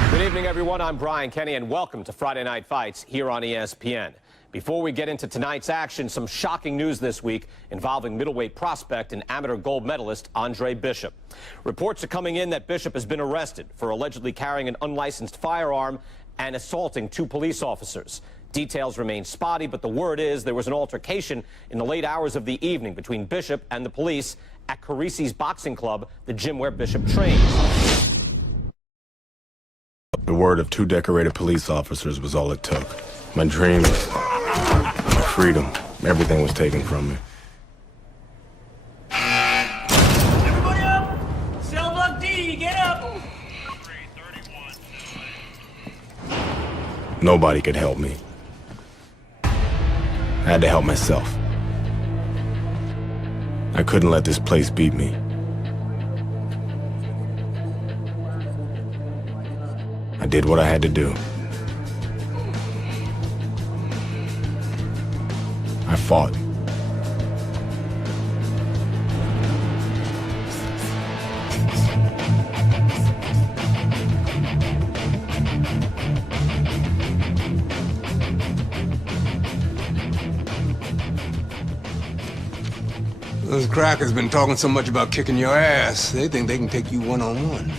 Good evening, everyone. I'm Brian Kenny, and welcome to Friday Night Fights here on ESPN. Before we get into tonight's action, some shocking news this week involving middleweight prospect and amateur gold medalist Andre Bishop. Reports are coming in that Bishop has been arrested for allegedly carrying an unlicensed firearm and assaulting 2 police officers. Details remain spotty, but the word is there was an altercation in the late hours of the evening between Bishop and the police at Carisi's Boxing Club, the gym where Bishop trains. The word of 2 decorated police officers was all it took. My dreams, my freedom, everything was taken from me. Everybody up! Cell block D, get up! Nobody could help me. I had to help myself. I couldn't let this place beat me. I did what I had to do. I fought. Those crackers been talking so much about kicking your ass, they think they can take you one-on-one.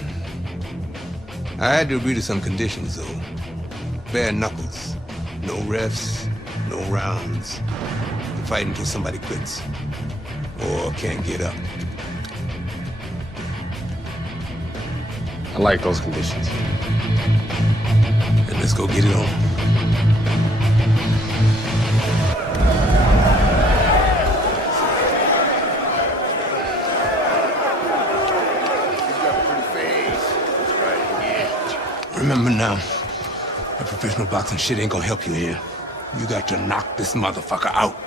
I had to agree to some conditions, though. Bare knuckles. No refs, no rounds. fight until somebody quits. Or can't get up. I like those conditions. Then let's go get it on. Remember now, that professional boxing shit ain't gonna help you here. You got to knock this motherfucker out.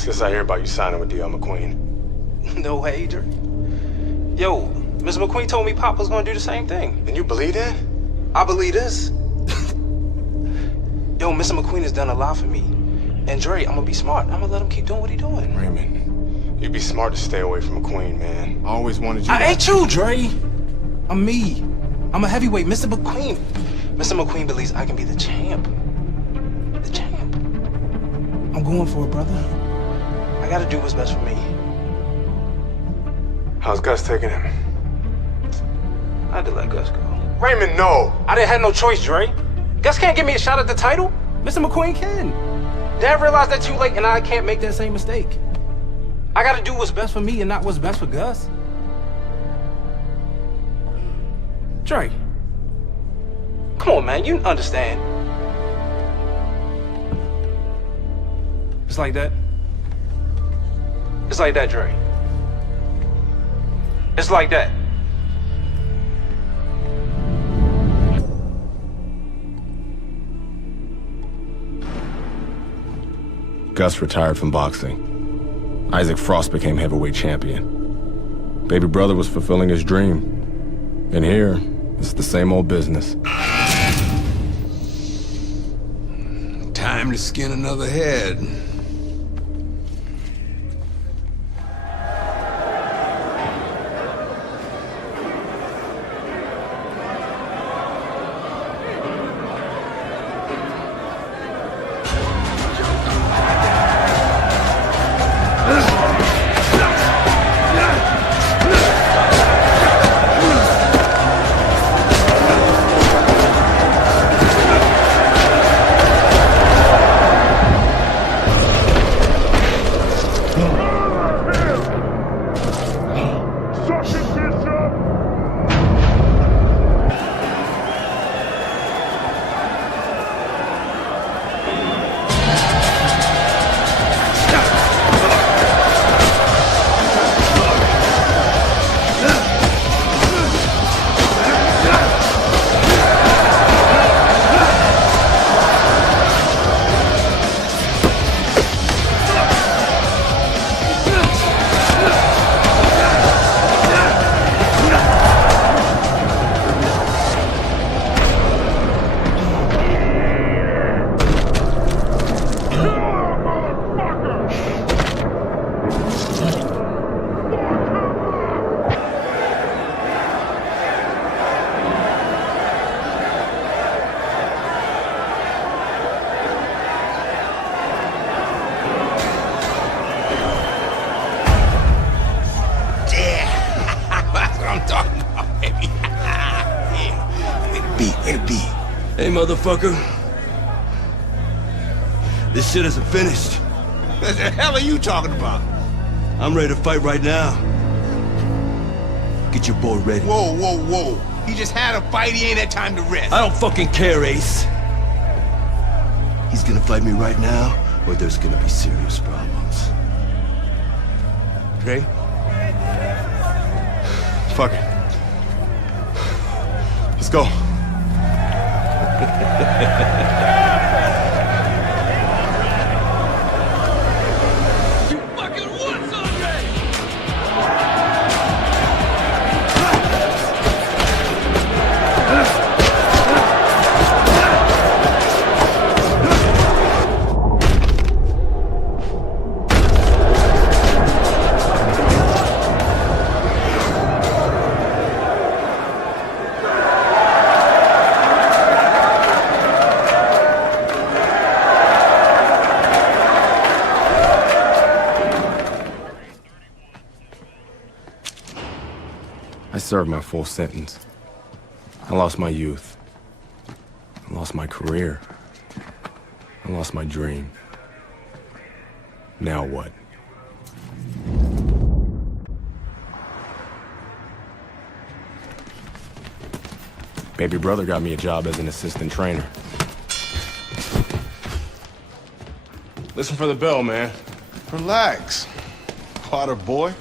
What's this I hear about you signing with D.L. McQueen? No way, Dre. Yo, Mr. McQueen told me Pop was gonna do the same thing. And you believe that? I believe this. Yo, Mr. McQueen has done a lot for me. And Dre, I'm gonna be smart. I'm gonna let him keep doing what he's doing. Raymond, you'd be smart to stay away from McQueen, man. I always wanted you I ain't you, Dre. I'm me. I'm a heavyweight, Mr. McQueen. Mr. McQueen believes I can be the champ. The champ. I'm going for it, brother. I gotta do what's best for me. How's Gus taking him? I had to let Gus go. Raymond, no! I didn't have no choice, Dre. Gus can't give me a shot at the title. Mr. McQueen can. Dad realized that too late, and I can't make that same mistake. I gotta do what's best for me and not what's best for Gus. Dre. Come on, man, you understand. It's like that. It's like that, Dre. It's like that. Gus retired from boxing. Isaac Frost became heavyweight champion. Baby brother was fulfilling his dream. And here, it's the same old business. Time to skin another head. Way to be. Hey, motherfucker. This shit isn't finished. What the hell are you talking about? I'm ready to fight right now. Get your boy ready. Whoa, whoa, whoa. He just had a fight, he ain't had time to rest. I don't fucking care, Ace. He's gonna fight me right now, or there's gonna be serious problems. Okay? Fuck it. Let's go. I served my full sentence. I lost my youth. I lost my career. I lost my dream. Now what? Baby brother got me a job as an assistant trainer. Listen for the bell, man. Relax. Potter boy.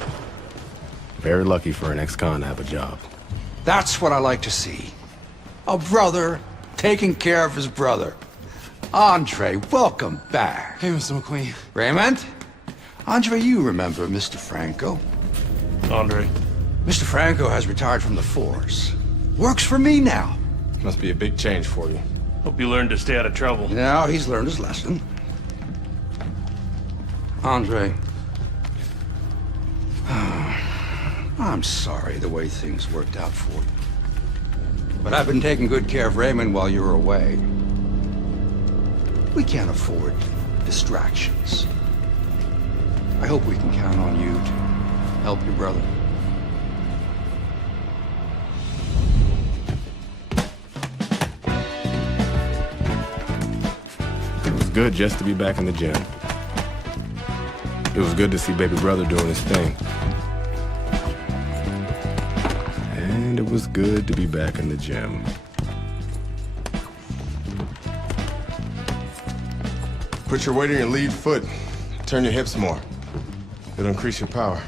Very lucky for an ex-con to have a job. That's what I like to see. A brother taking care of his brother. Andre, welcome back. Hey, Mr. McQueen. Raymond? Andre, you remember Mr. Franco? Andre. Mr. Franco has retired from the force. Works for me now. Must be a big change for you. Hope you learned to stay out of trouble. Now he's learned his lesson. Andre, I'm sorry the way things worked out for you. But I've been taking good care of Raymond while you were away. We can't afford distractions. I hope we can count on you to help your brother. It was good just to be back in the gym. It was good to see baby brother doing his thing. And it was good to be back in the gym. Put your weight on your lead foot. Turn your hips more. It'll increase your power.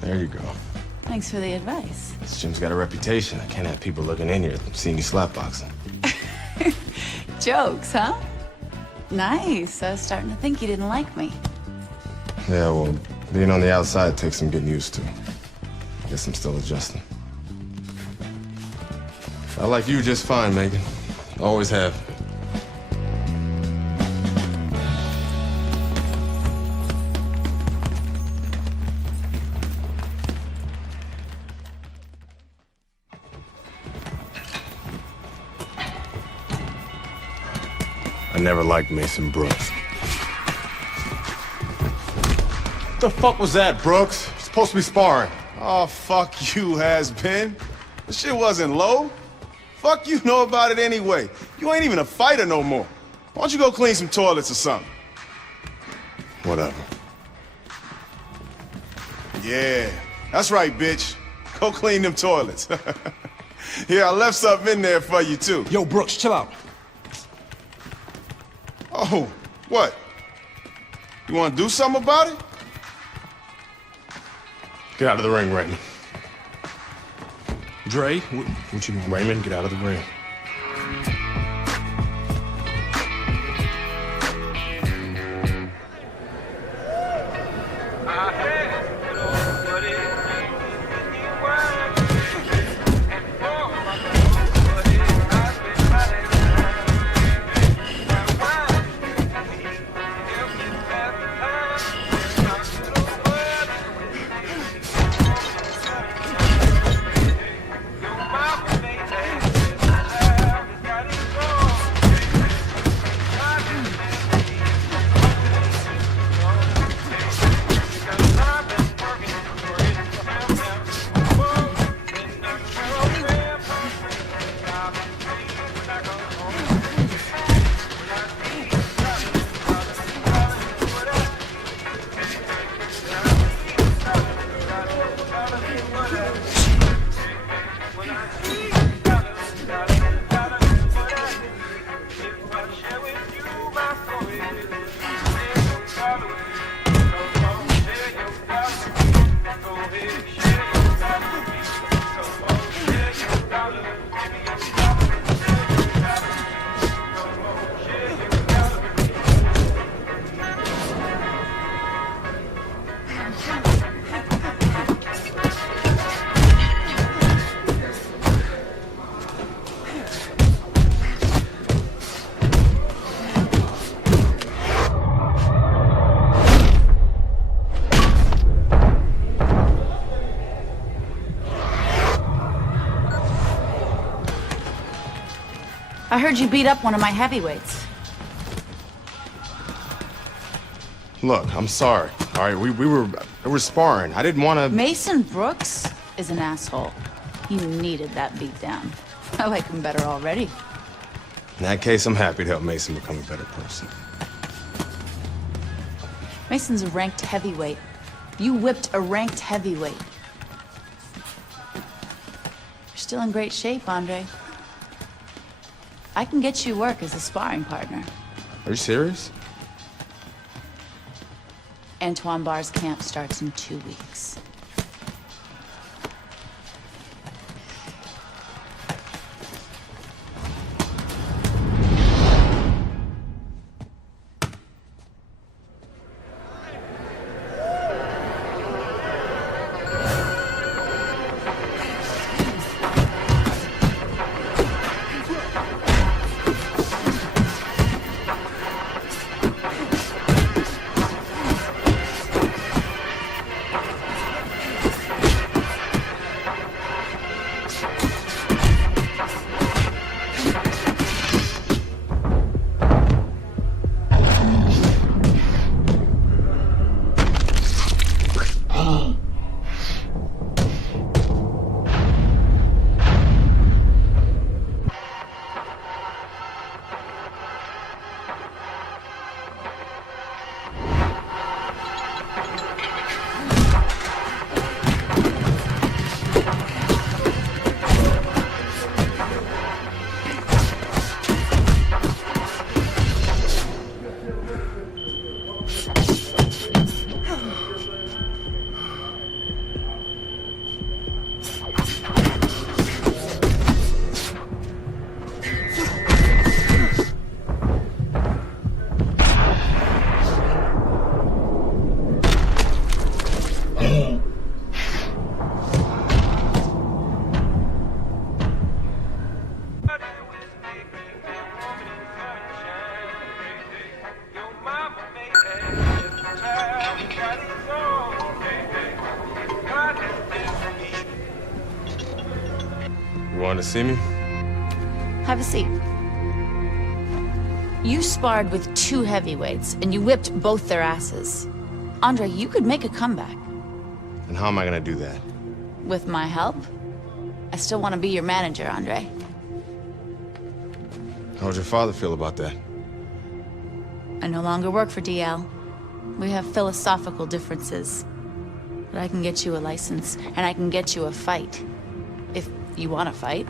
There you go. Thanks for the advice. This gym's got a reputation. I can't have people looking in here seeing you slapboxing. Jokes, huh? Nice. I was starting to think you didn't like me. Yeah, well, being on the outside takes some getting used to. Guess I'm still adjusting. I like you just fine, Megan. Always have. I never liked Mason Brooks. What the fuck was that, Brooks? You're supposed to be sparring. Oh, fuck you, has-been. The shit wasn't low. Fuck you know about it anyway. You ain't even a fighter no more. Why don't you go clean some toilets or something? Whatever. Yeah, that's right, bitch. Go clean them toilets. Here, I left something in there for you, too. Yo, Brooks, chill out. Oh, what? You want to do something about it? Get out of the ring, Raymond. Dre, What you mean, Raymond? Get out of the ring. I heard you beat up one of my heavyweights. Look, I'm sorry. All right, we were sparring. I didn't want to. Mason Brooks is an asshole. He needed that beat down. I like him better already. In that case, I'm happy to help Mason become a better person. Mason's a ranked heavyweight. You whipped a ranked heavyweight. You're still in great shape, Andre. I can get you work as a sparring partner. Are you serious? Antoine Barr's camp starts in 2 weeks. Want to see me? Have a seat. You sparred with 2 heavyweights, and you whipped both their asses. Andre, you could make a comeback. And how am I going to do that? With my help? I still want to be your manager, Andre. How would your father feel about that? I no longer work for DL. We have philosophical differences. But I can get you a license, and I can get you a fight. If you want to fight.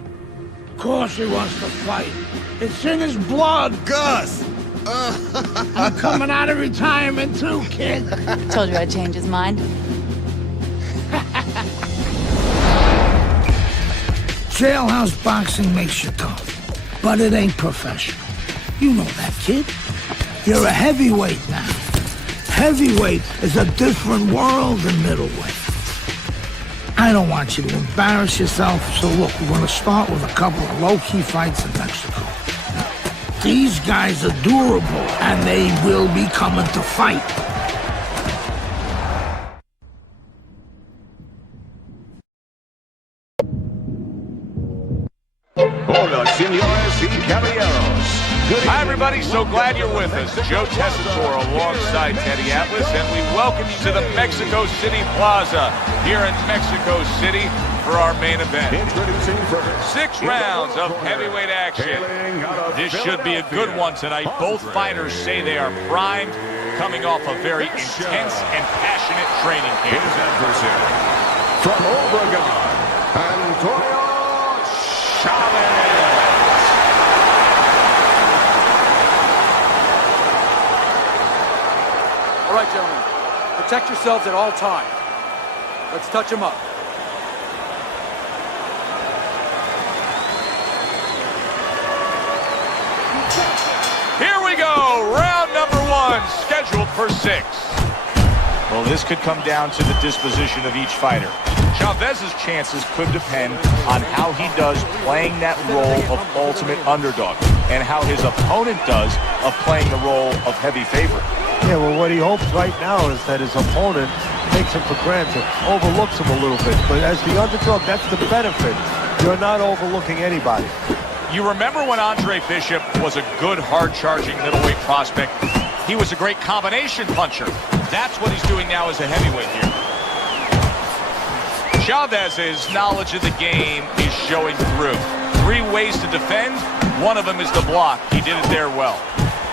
Of course he wants to fight. It's in his blood. Gus! I'm coming out of retirement too, kid. Told you I'd change his mind. Jailhouse boxing makes you tough, but it ain't professional. You know that, kid. You're a heavyweight now. Heavyweight is a different world than middleweight. I don't want you to embarrass yourself, so look, we're going to start with a couple of low-key fights in Mexico. These guys are durable, and they will be coming to fight. Hola, señores y caballeros. Hi, everybody. So glad you're with us. Joe Tessitore alongside Teddy Atlas, and we welcome you to the Mexico City Plaza here in Mexico City for our main event. Introducing first. 6 rounds of heavyweight action. This should be a good one tonight. Both fighters say they are primed, coming off a very intense and passionate training camp. His adversary, From Obregon, Antonio Chavez. All right, gentlemen. Protect yourselves at all times. Let's touch him up. Here we go. Round number 1, scheduled for 6. Well, this could come down to the disposition of each fighter. Chavez's chances could depend on how he does playing that role of ultimate underdog and how his opponent does of playing the role of heavy favorite. Yeah, well, what he hopes right now is that his opponent takes him for granted, overlooks him a little bit. But as the underdog, that's the benefit. You're not overlooking anybody. You remember when Andre Bishop was a good, hard-charging middleweight prospect? He was a great combination puncher. That's what he's doing now as a heavyweight here. Chavez's knowledge of the game is showing through. 3 ways to defend. One of them is the block. He did it there well.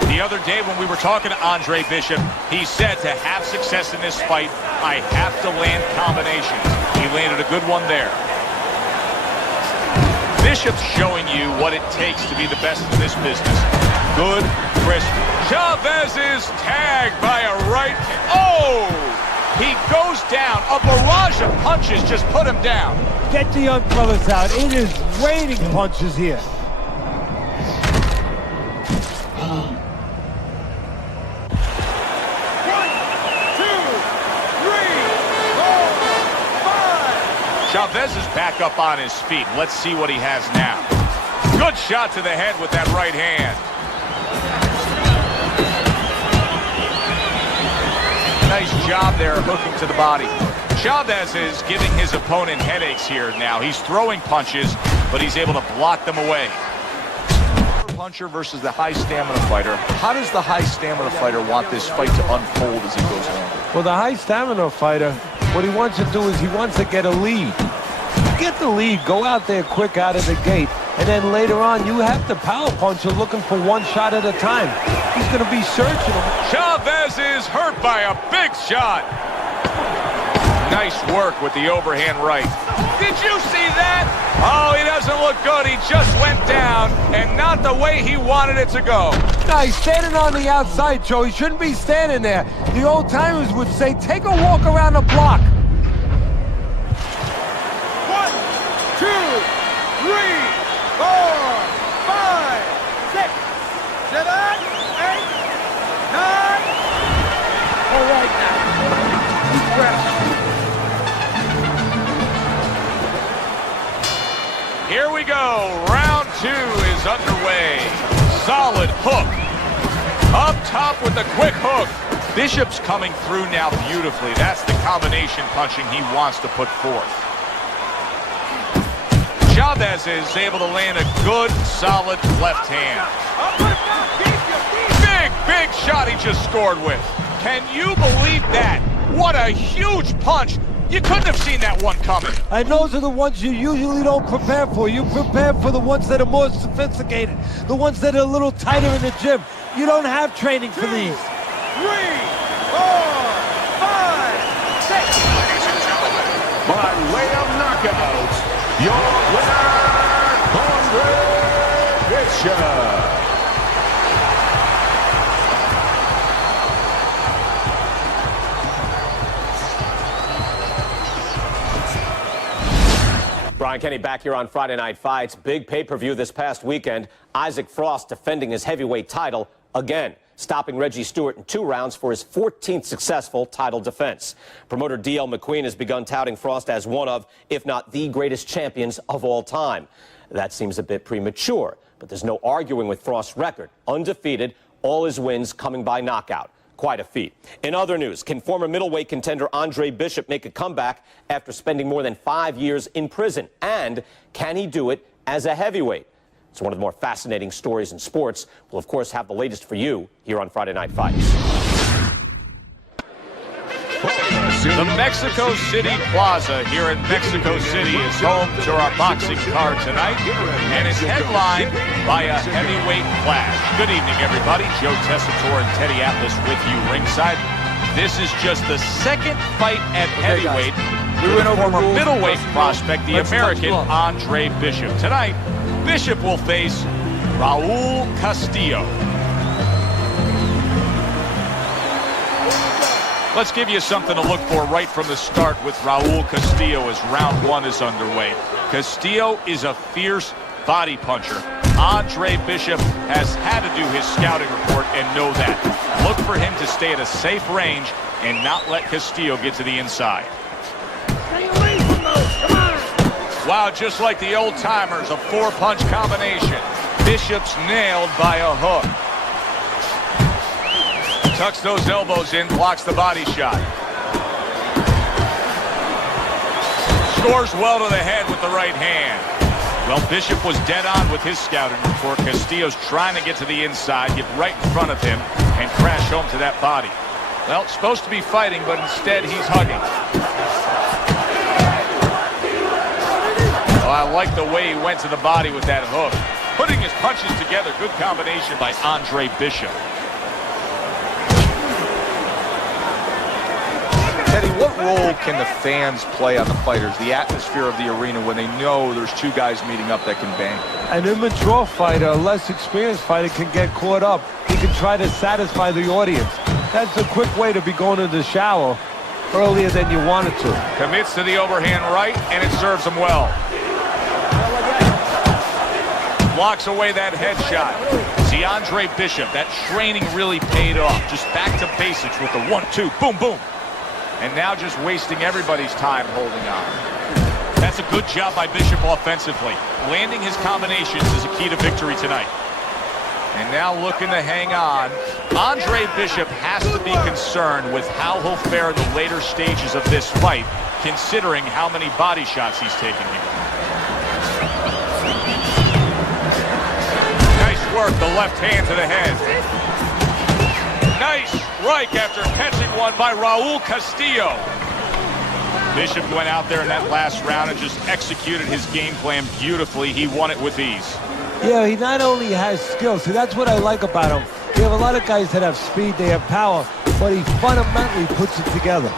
The other day when we were talking to Andre Bishop, he said to have success in this fight, I have to land combinations. He landed a good one there. Bishop's showing you what it takes to be the best in this business. Good, crisp. Chavez is tagged by a right. Oh! He goes down. A barrage of punches just put him down. Get the young brothers out. It is raining punches here. Chavez is back up on his feet. Let's see what he has now. Good shot to the head with that right hand. Nice job there hooking to the body. Chavez is giving his opponent headaches here now. He's throwing punches, but he's able to block them away. Puncher versus the high stamina fighter. How does the high stamina fighter want this fight to unfold as it goes along? Well, the high stamina fighter, what he wants to do is he wants to get a lead. Get the lead, go out there quick out of the gate, and then later on you have the power puncher looking for one shot at a time. He's going to be searching him. Chavez is hurt by a big shot. Nice work with the overhand right. Did you see that? Oh, he doesn't look good. He just went down, and not the way he wanted it to go. No, he's standing on the outside, Joe. He shouldn't be standing there. The old-timers would say, take a walk around the block. 1, 2, 3, 4, 5, 6, 7, 8, 9. All right now. Deep breath. Here we go. Round 2 is underway. Solid hook. Up top with the quick hook. Bishop's coming through now beautifully. That's the combination punching he wants to put forth. Chavez is able to land a good, solid left hand. Big shot he just scored with. Can you believe that? What a huge punch. You couldn't have seen that one coming. And those are the ones you usually don't prepare for. You prepare for the ones that are more sophisticated, the ones that are a little tighter in the gym. You don't have training for these. 3, 4, 5, 6. Ladies and gentlemen, by way of knockout, your winner, Andre Bishop. Brian Kenny back here on Friday Night Fights. Big pay-per-view this past weekend. Isaac Frost defending his heavyweight title again, stopping Reggie Stewart in 2 rounds for his 14th successful title defense. Promoter D.L. McQueen has begun touting Frost as one of, if not the greatest champions of all time. That seems a bit premature, but there's no arguing with Frost's record. Undefeated, all his wins coming by knockout. Quite a feat. In other news, can former middleweight contender Andre Bishop make a comeback after spending more than 5 years in prison? And can he do it as a heavyweight? It's one of the more fascinating stories in sports. We'll, of course, have the latest for you here on Friday Night Fights. The Mexico City Plaza here in Mexico City is home to our boxing card tonight, and it's headlined by a heavyweight clash. Good evening, everybody. Joe Tessitore and Teddy Atlas with you ringside. This is just the second fight at heavyweight to the former middleweight prospect, the American Andre Bishop. Tonight, Bishop will face Raul Castillo. Let's give you something to look for right from the start with Raul Castillo as round one is underway. Castillo is a fierce body puncher. Andre Bishop has had to do his scouting report and know that. Look for him to stay at a safe range and not let Castillo get to the inside. Stay away from those. Come on. Wow, just like the old timers, a four-punch combination. Bishop's nailed by a hook. Tucks those elbows in, blocks the body shot. Scores well to the head with the right hand. Well, Bishop was dead on with his scouting report. Castillo's trying to get to the inside, get right in front of him, and crash home to that body. Well, supposed to be fighting, but instead he's hugging. Oh, I like the way he went to the body with that hook. Putting his punches together, good combination by Andre Bishop. Teddy, what role can the fans play on the fighters, the atmosphere of the arena when they know there's two guys meeting up that can bang? An immature fighter, a less experienced fighter can get caught up. He can try to satisfy the audience. That's a quick way to be going to the shower earlier than you wanted to. Commits to the overhand right, and it serves him well. Blocks away that headshot. See, Andre Bishop, that training really paid off. Just back to basics with the 1-2, boom, boom. And now just wasting everybody's time holding on. That's a good job by Bishop offensively. Landing his combinations is a key to victory tonight. And now looking to hang on. Andre Bishop has to be concerned with how he'll fare in the later stages of this fight, considering how many body shots he's taken here. Nice work, the left hand to the head. Nice strike after catching one by Raul Castillo. Bishop went out there in that last round and just executed his game plan beautifully. He won it with ease. Yeah, he not only has skill, so that's what I like about him. You have a lot of guys that have speed, they have power, but he fundamentally puts it together.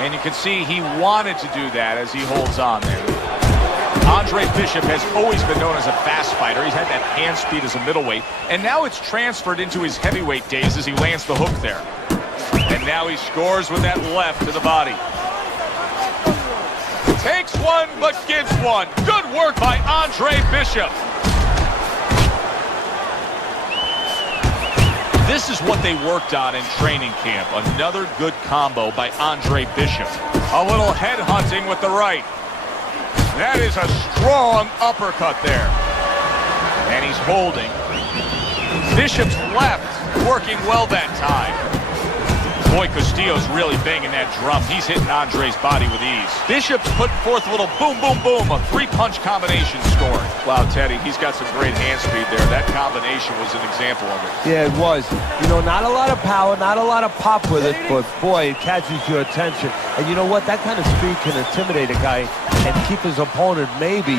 And you can see he wanted to do that as he holds on there. Andre Bishop has always been known as a fast fighter. He's had that hand speed as a middleweight, and now it's transferred into his heavyweight days as he lands the hook there. And now he scores with that left to the body. Takes one, but gives one. Good work by Andre Bishop. This is what they worked on in training camp. Another good combo by Andre Bishop. A little head hunting with the right. That is a strong uppercut there. And he's holding. Bishop's left working well that time. Boy, Castillo's really banging that drum. He's hitting Andre's body with ease. Bishop's putting forth a little boom, boom, boom, a three-punch combination scoring. Wow, Teddy, he's got some great hand speed there. That combination was an example of it. Yeah, it was. You know, not a lot of power, not a lot of pop with it, but boy, it catches your attention. And you know what? That kind of speed can intimidate a guy and keep his opponent maybe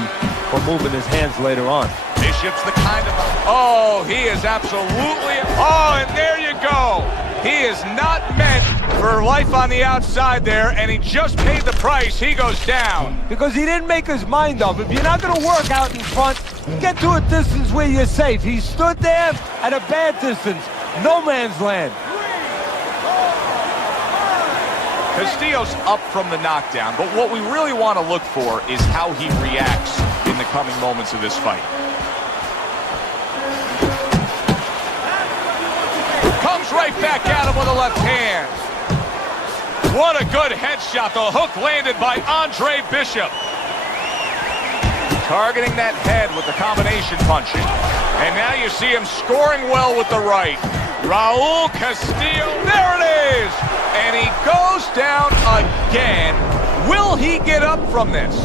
from moving his hands later on. Bishop's the kind of... Oh, he is absolutely... Oh, and there you go. He is not meant for life on the outside there, and he just paid the price. He goes down. Because he didn't make his mind up. If you're not going to work out in front, get to a distance where you're safe. He stood there at a bad distance. No man's land. Castillo's up from the knockdown, but what we really want to look for is how he reacts in the coming moments of this fight. Comes right back at him with a left hand. What a good headshot. The hook landed by Andre Bishop. Targeting that head with the combination punching. And now you see him scoring well with the right. Raul Castillo, there it is! And he goes down again. Will he get up from this?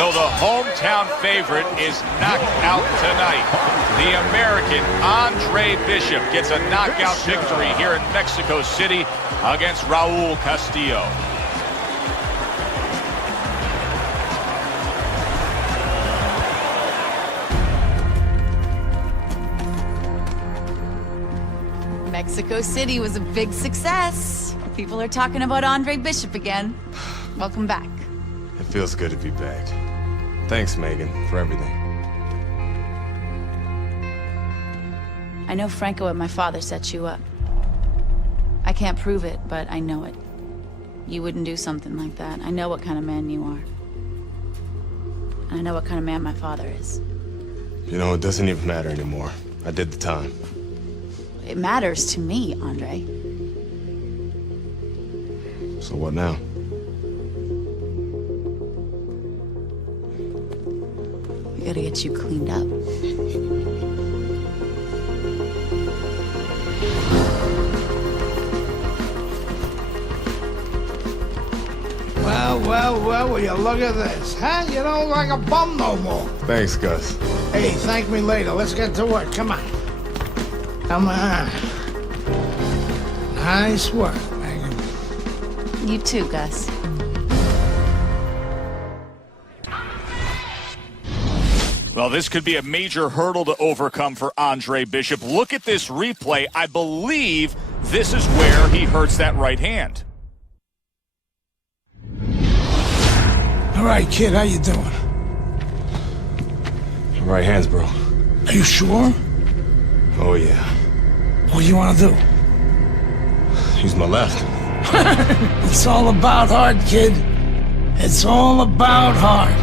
So the hometown favorite is knocked out tonight. The American Andre Bishop gets a knockout victory here in Mexico City against Raul Castillo. Mexico City was a big success. People are talking about Andre Bishop again. Welcome back. It feels good to be back. Thanks, Megan, for everything. I know Franco and my father set you up. I can't prove it, but I know it. You wouldn't do something like that. I know what kind of man you are. And I know what kind of man my father is. You know, it doesn't even matter anymore. I did the time. It matters to me, Andre. So what now? We gotta get you cleaned up. Well, will you look at this, huh? You don't look like a bum no more. Thanks, Gus. Hey, thank me later. Let's get to work. Come on. Come on. Nice work, Megan. You too, Gus. Well, this could be a major hurdle to overcome for Andre Bishop. Look at this replay. I believe this is where he hurts that right hand. All right, kid, how you doing? Right hands, bro. Are you sure? Oh, yeah. What do you want to do? Use my left. It's all about heart, kid. It's all about heart.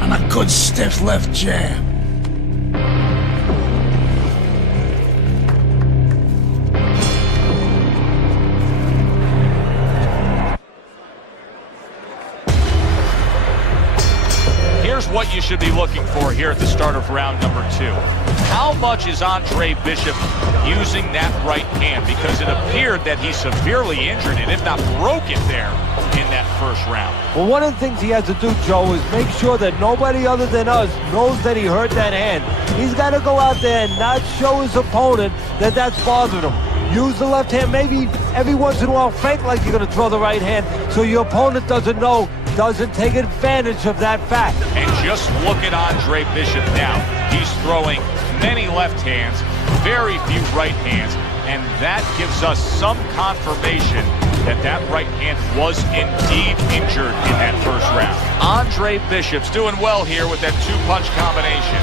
And a good stiff left jab. Here's what you should be looking for here at the start of round number 2. How much is Andre Bishop using that right hand? Because it appeared that he severely injured it, if not broke it there in that first round. Well, one of the things he has to do, Joe, is make sure that nobody other than us knows that he hurt that hand. He's got to go out there and not show his opponent that that's bothering him. Use the left hand, maybe every once in a while fake like you're going to throw the right hand so your opponent doesn't know, doesn't take advantage of that fact. And just look at Andre Bishop now. He's throwing many left hands, very few right hands, and that gives us some confirmation that that right hand was indeed injured in that first round. Andre Bishop's doing well here with that two-punch combination.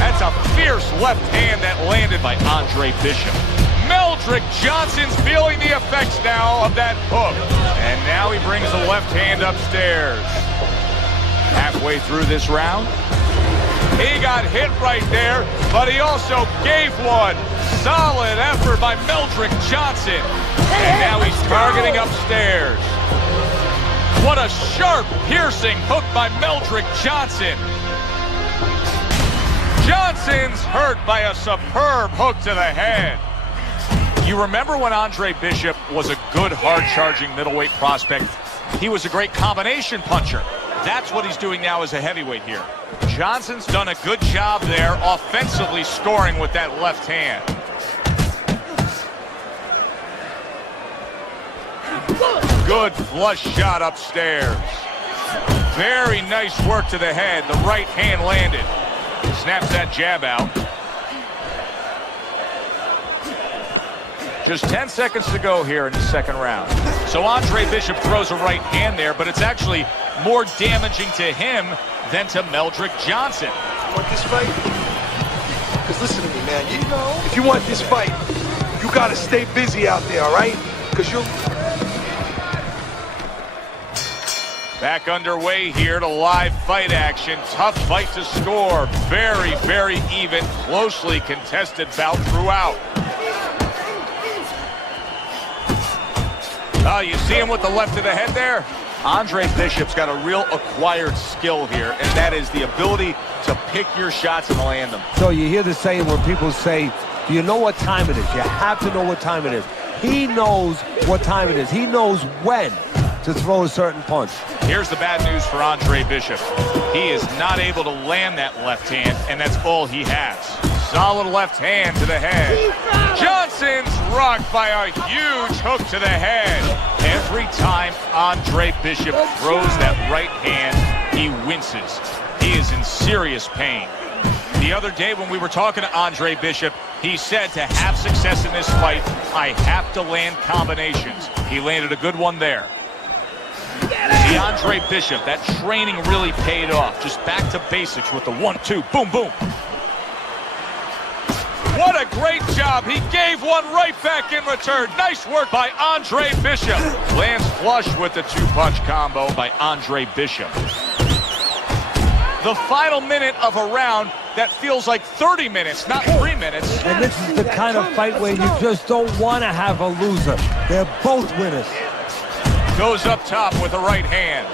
That's a fierce left hand that landed by Andre Bishop. Meldrick Johnson's feeling the effects now of that hook. And now he brings the left hand upstairs. Halfway through this round, he got hit right there, but he also gave one. Solid effort by Meldrick Johnson. And now he's targeting upstairs. What a sharp, piercing hook by Meldrick Johnson. Johnson's hurt by a superb hook to the head. You remember when Andre Bishop was a good, hard-charging middleweight prospect? He was a great combination puncher. That's what he's doing now as a heavyweight here. Johnson's done a good job there offensively scoring with that left hand. Good flush shot upstairs. Very nice work to the head. The right hand landed. Snaps that jab out. Just 10 seconds to go here in the second round. So Andre Bishop throws a right hand there, but it's actually more damaging to him than to Meldrick Johnson. You want this fight? Because listen to me, man. You know, if you want this fight, you got to stay busy out there, all right? Because you'll... Back underway here to live fight action. Tough fight to score. Very, very even, closely contested bout throughout. Oh, you see him with the left to the head there? Andre Bishop's got a real acquired skill here, and that is the ability to pick your shots and land them. So you hear the saying when people say, do you know what time it is? You have to know what time it is. He knows what time it is. He knows when to throw a certain punch. Here's the bad news for Andre Bishop. He is not able to land that left hand, and that's all he has. Solid left hand to the head. Johnson's rocked by a huge hook to the head. Every time Andre Bishop throws that right hand, he winces. He is in serious pain. The other day when we were talking to Andre Bishop, he said to have success in this fight, I have to land combinations. He landed a good one there. The Andre Bishop, that training really paid off. Just back to basics with the 1-2, boom, boom. What a great job. He gave one right back in return. Nice work by Andre Bishop. Lands flush with the two-punch combo by Andre Bishop. The final minute of a round that feels like 30 minutes, not 3 minutes. And this is the kind of fight where you just don't want to have a loser. They're both winners. Goes up top with the right hand.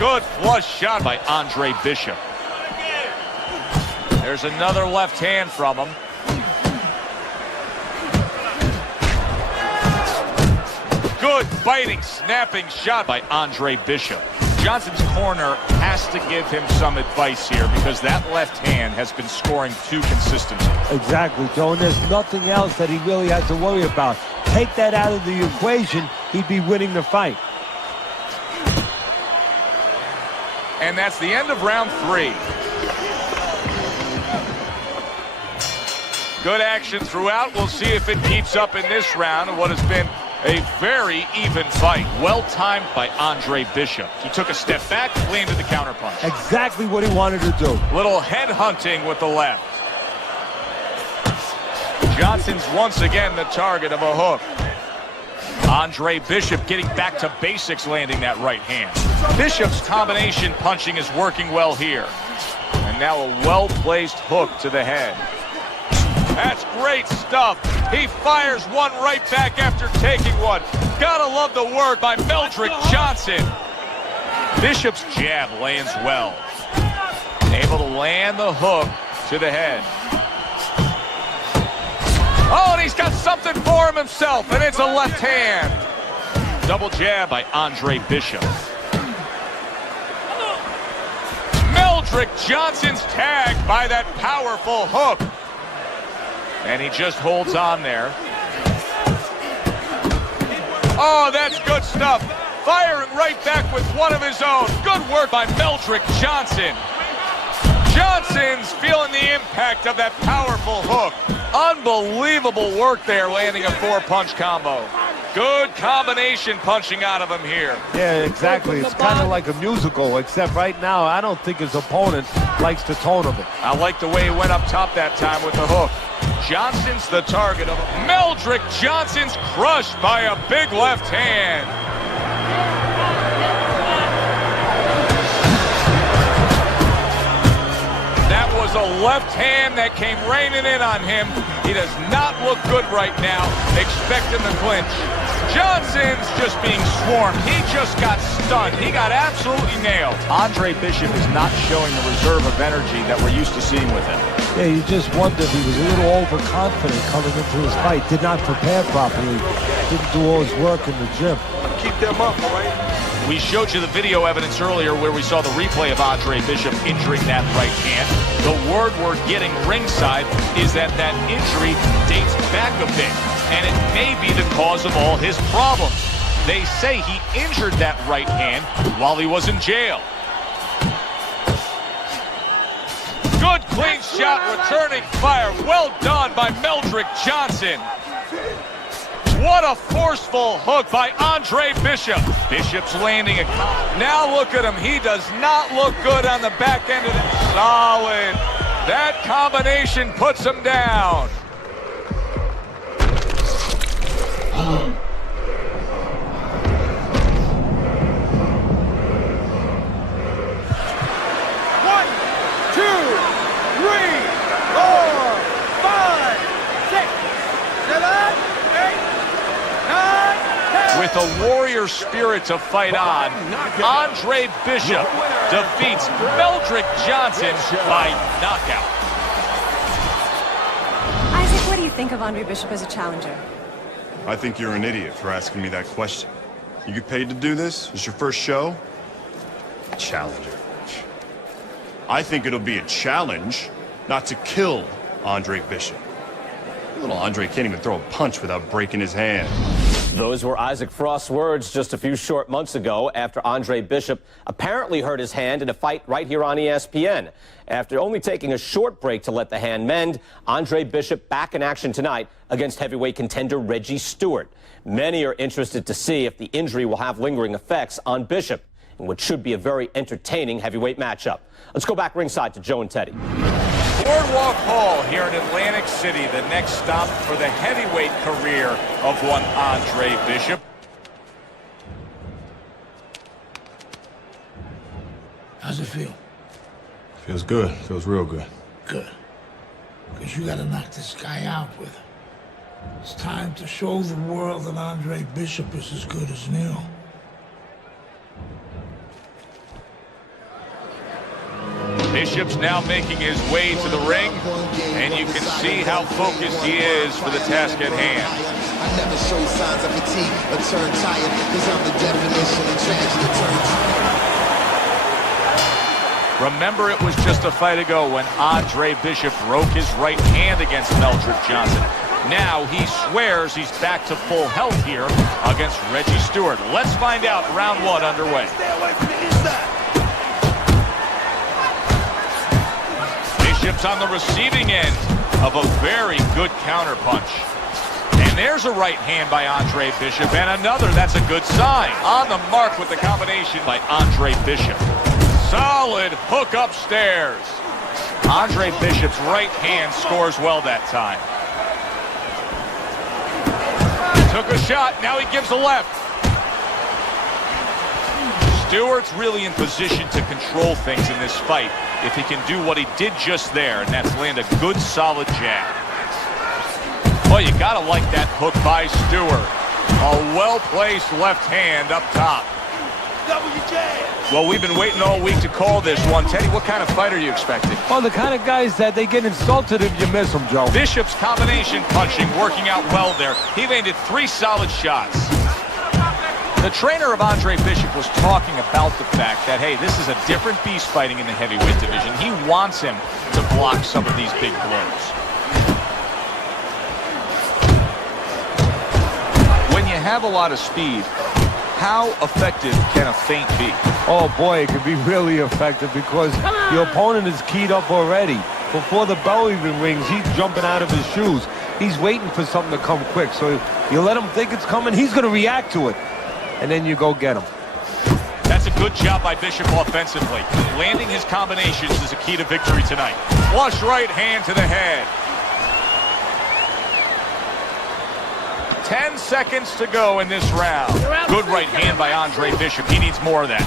Good flush shot by Andre Bishop. There's another left hand from him. Good biting, snapping shot by Andre Bishop. Johnson's corner has to give him some advice here because that left hand has been scoring too consistently. Exactly, Joe, and there's nothing else that he really has to worry about. Take that out of the equation, he'd be winning the fight. And that's the end of round 3. Good action throughout. We'll see if it keeps up in this round of what has been a very even fight. Well timed by Andre Bishop. He took a step back, landed the counterpunch. Exactly what he wanted to do. Little head hunting with the left. Johnson's once again the target of a hook. Andre Bishop getting back to basics, landing that right hand. Bishop's combination punching is working well here. And now a well-placed hook to the head. That's great stuff. He fires one right back after taking one. Gotta love the work by Meldrick Johnson. Bishop's jab lands well. Able to land the hook to the head. Oh, and he's got something for him himself, and it's a left hand. Double jab by Andre Bishop. Meldrick Johnson's tagged by that powerful hook. And he just holds on there. Oh, that's good stuff. Firing right back with one of his own. Good work by Meldrick Johnson. Johnson's feeling the impact of that powerful hook. Unbelievable work there, landing a 4-punch combo. Good combination punching out of him here. Yeah, exactly. It's kind of like a musical, except right now, I don't think his opponent likes the tone of it. I like the way he went up top that time with the hook. Johnson's the target of Meldrick Johnson's crushed by a big left hand. That was a left hand that came raining in on him. He does not look good right now. Expecting the clinch. Johnson's just being swarmed. He just got stunned. He got absolutely nailed. Andre Bishop is not showing the reserve of energy that we're used to seeing with him. Yeah, you just wonder if he was a little overconfident coming into his fight. Did not prepare properly. Didn't do all his work in the gym. Keep them up, all right? We showed you the video evidence earlier where we saw the replay of Andre Bishop injuring that right hand. The word we're getting ringside is that that injury dates back a bit, and it may be the cause of all his problems. They say he injured that right hand while he was in jail. Good clean shot, returning fire. Well done by Meldrick Johnson. What a forceful hook by Andre Bishop. Bishop's landing it. Now look at him. He does not look good on the back end of it. Solid. That combination puts him down. With a warrior spirit to fight on, Andre Bishop defeats Meldrick Johnson by knockout. Isaac, what do you think of Andre Bishop as a challenger? I think you're an idiot for asking me that question. You get paid to do this? It's your first show? Challenger. I think it'll be a challenge not to kill Andre Bishop. Little Andre can't even throw a punch without breaking his hand. Those were Isaac Frost's words just a few short months ago after Andre Bishop apparently hurt his hand in a fight right here on ESPN. After only taking a short break to let the hand mend, Andre Bishop back in action tonight against heavyweight contender Reggie Stewart. Many are interested to see if the injury will have lingering effects on Bishop in what should be a very entertaining heavyweight matchup. Let's go back ringside to Joe and Teddy. Boardwalk Hall here in Atlantic City, the next stop for the heavyweight career of one Andre Bishop. How's it feel? Feels good. Feels real good. Good. Because you gotta knock this guy out with it. It's time to show the world that Andre Bishop is as good as new. Bishop's now making his way to the ring, and you can see how focused he is for the task at hand. I never show signs of fatigue or turn tired, because I'm the definition of tragedy turns. Remember, it was just a fight ago when Andre Bishop broke his right hand against Meldrick Johnson. Now he swears he's back to full health here against Reggie Stewart. Let's find out. Round one underway. Bishop's on the receiving end of a very good counterpunch. And there's a right hand by Andre Bishop, and another. That's a good sign. On the mark with the combination by Andre Bishop. Solid hook upstairs. Andre Bishop's right hand scores well that time. Took a shot, now he gives a left. Stewart's really in position to control things in this fight if he can do what he did just there, and that's land a good solid jab. Well, you gotta like that hook by Stewart. A well-placed left hand up top. Well, we've been waiting all week to call this one. Teddy, what kind of fight are you expecting? Well, the kind of guys that they get insulted if you miss them, Joe. Bishop's combination punching working out well there. He landed 3 solid shots. The trainer of Andre Bishop was talking about the fact that, hey, this is a different beast fighting in the heavyweight division. He wants him to block some of these big blows. When you have a lot of speed, how effective can a feint be? Oh, boy, it can be really effective because your opponent is keyed up already. Before the bell even rings, he's jumping out of his shoes. He's waiting for something to come quick. So you let him think it's coming, he's going to react to it. And then you go get him. That's a good job by Bishop offensively. Landing his combinations is a key to victory tonight. Flush right hand to the head. 10 seconds to go in this round. Good right hand by Andre Bishop. He needs more of that.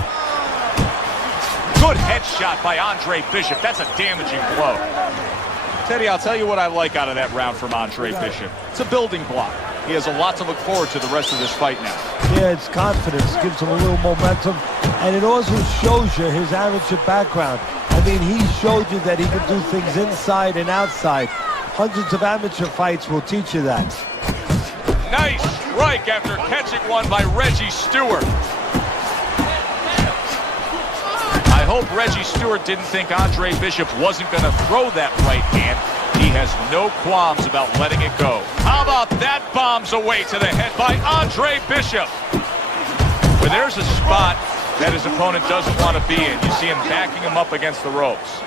Good headshot by Andre Bishop. That's a damaging blow. Teddy, I'll tell you what I like out of that round from Andre Bishop. It's a building block. He has a lot to look forward to the rest of this fight now. Yeah, it's confidence. Gives him a little momentum. And it also shows you his amateur background. I mean, he showed you that he can do things inside and outside. Hundreds of amateur fights will teach you that. Nice strike after catching one by Reggie Stewart. I hope Reggie Stewart didn't think Andre Bishop wasn't going to throw that right hand. He has no qualms about letting it go. How about that? Bombs away to the head by Andre Bishop. Where there's a spot that his opponent doesn't want to be in. You see him backing him up against the ropes.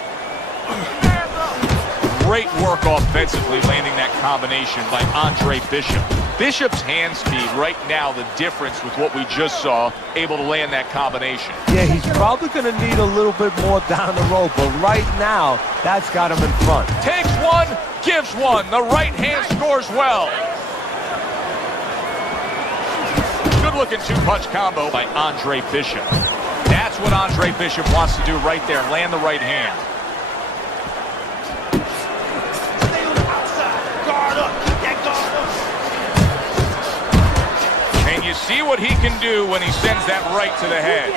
Great work offensively, landing that combination by Andre Bishop. Bishop's hand speed right now, the difference with what we just saw, able to land that combination. Yeah, he's probably going to need a little bit more down the road, but right now, that's got him in front. Takes one, gives one. The right hand scores well. Good-looking two-punch combo by Andre Bishop. That's what Andre Bishop wants to do right there, land the right hand. See what he can do when he sends that right to the head.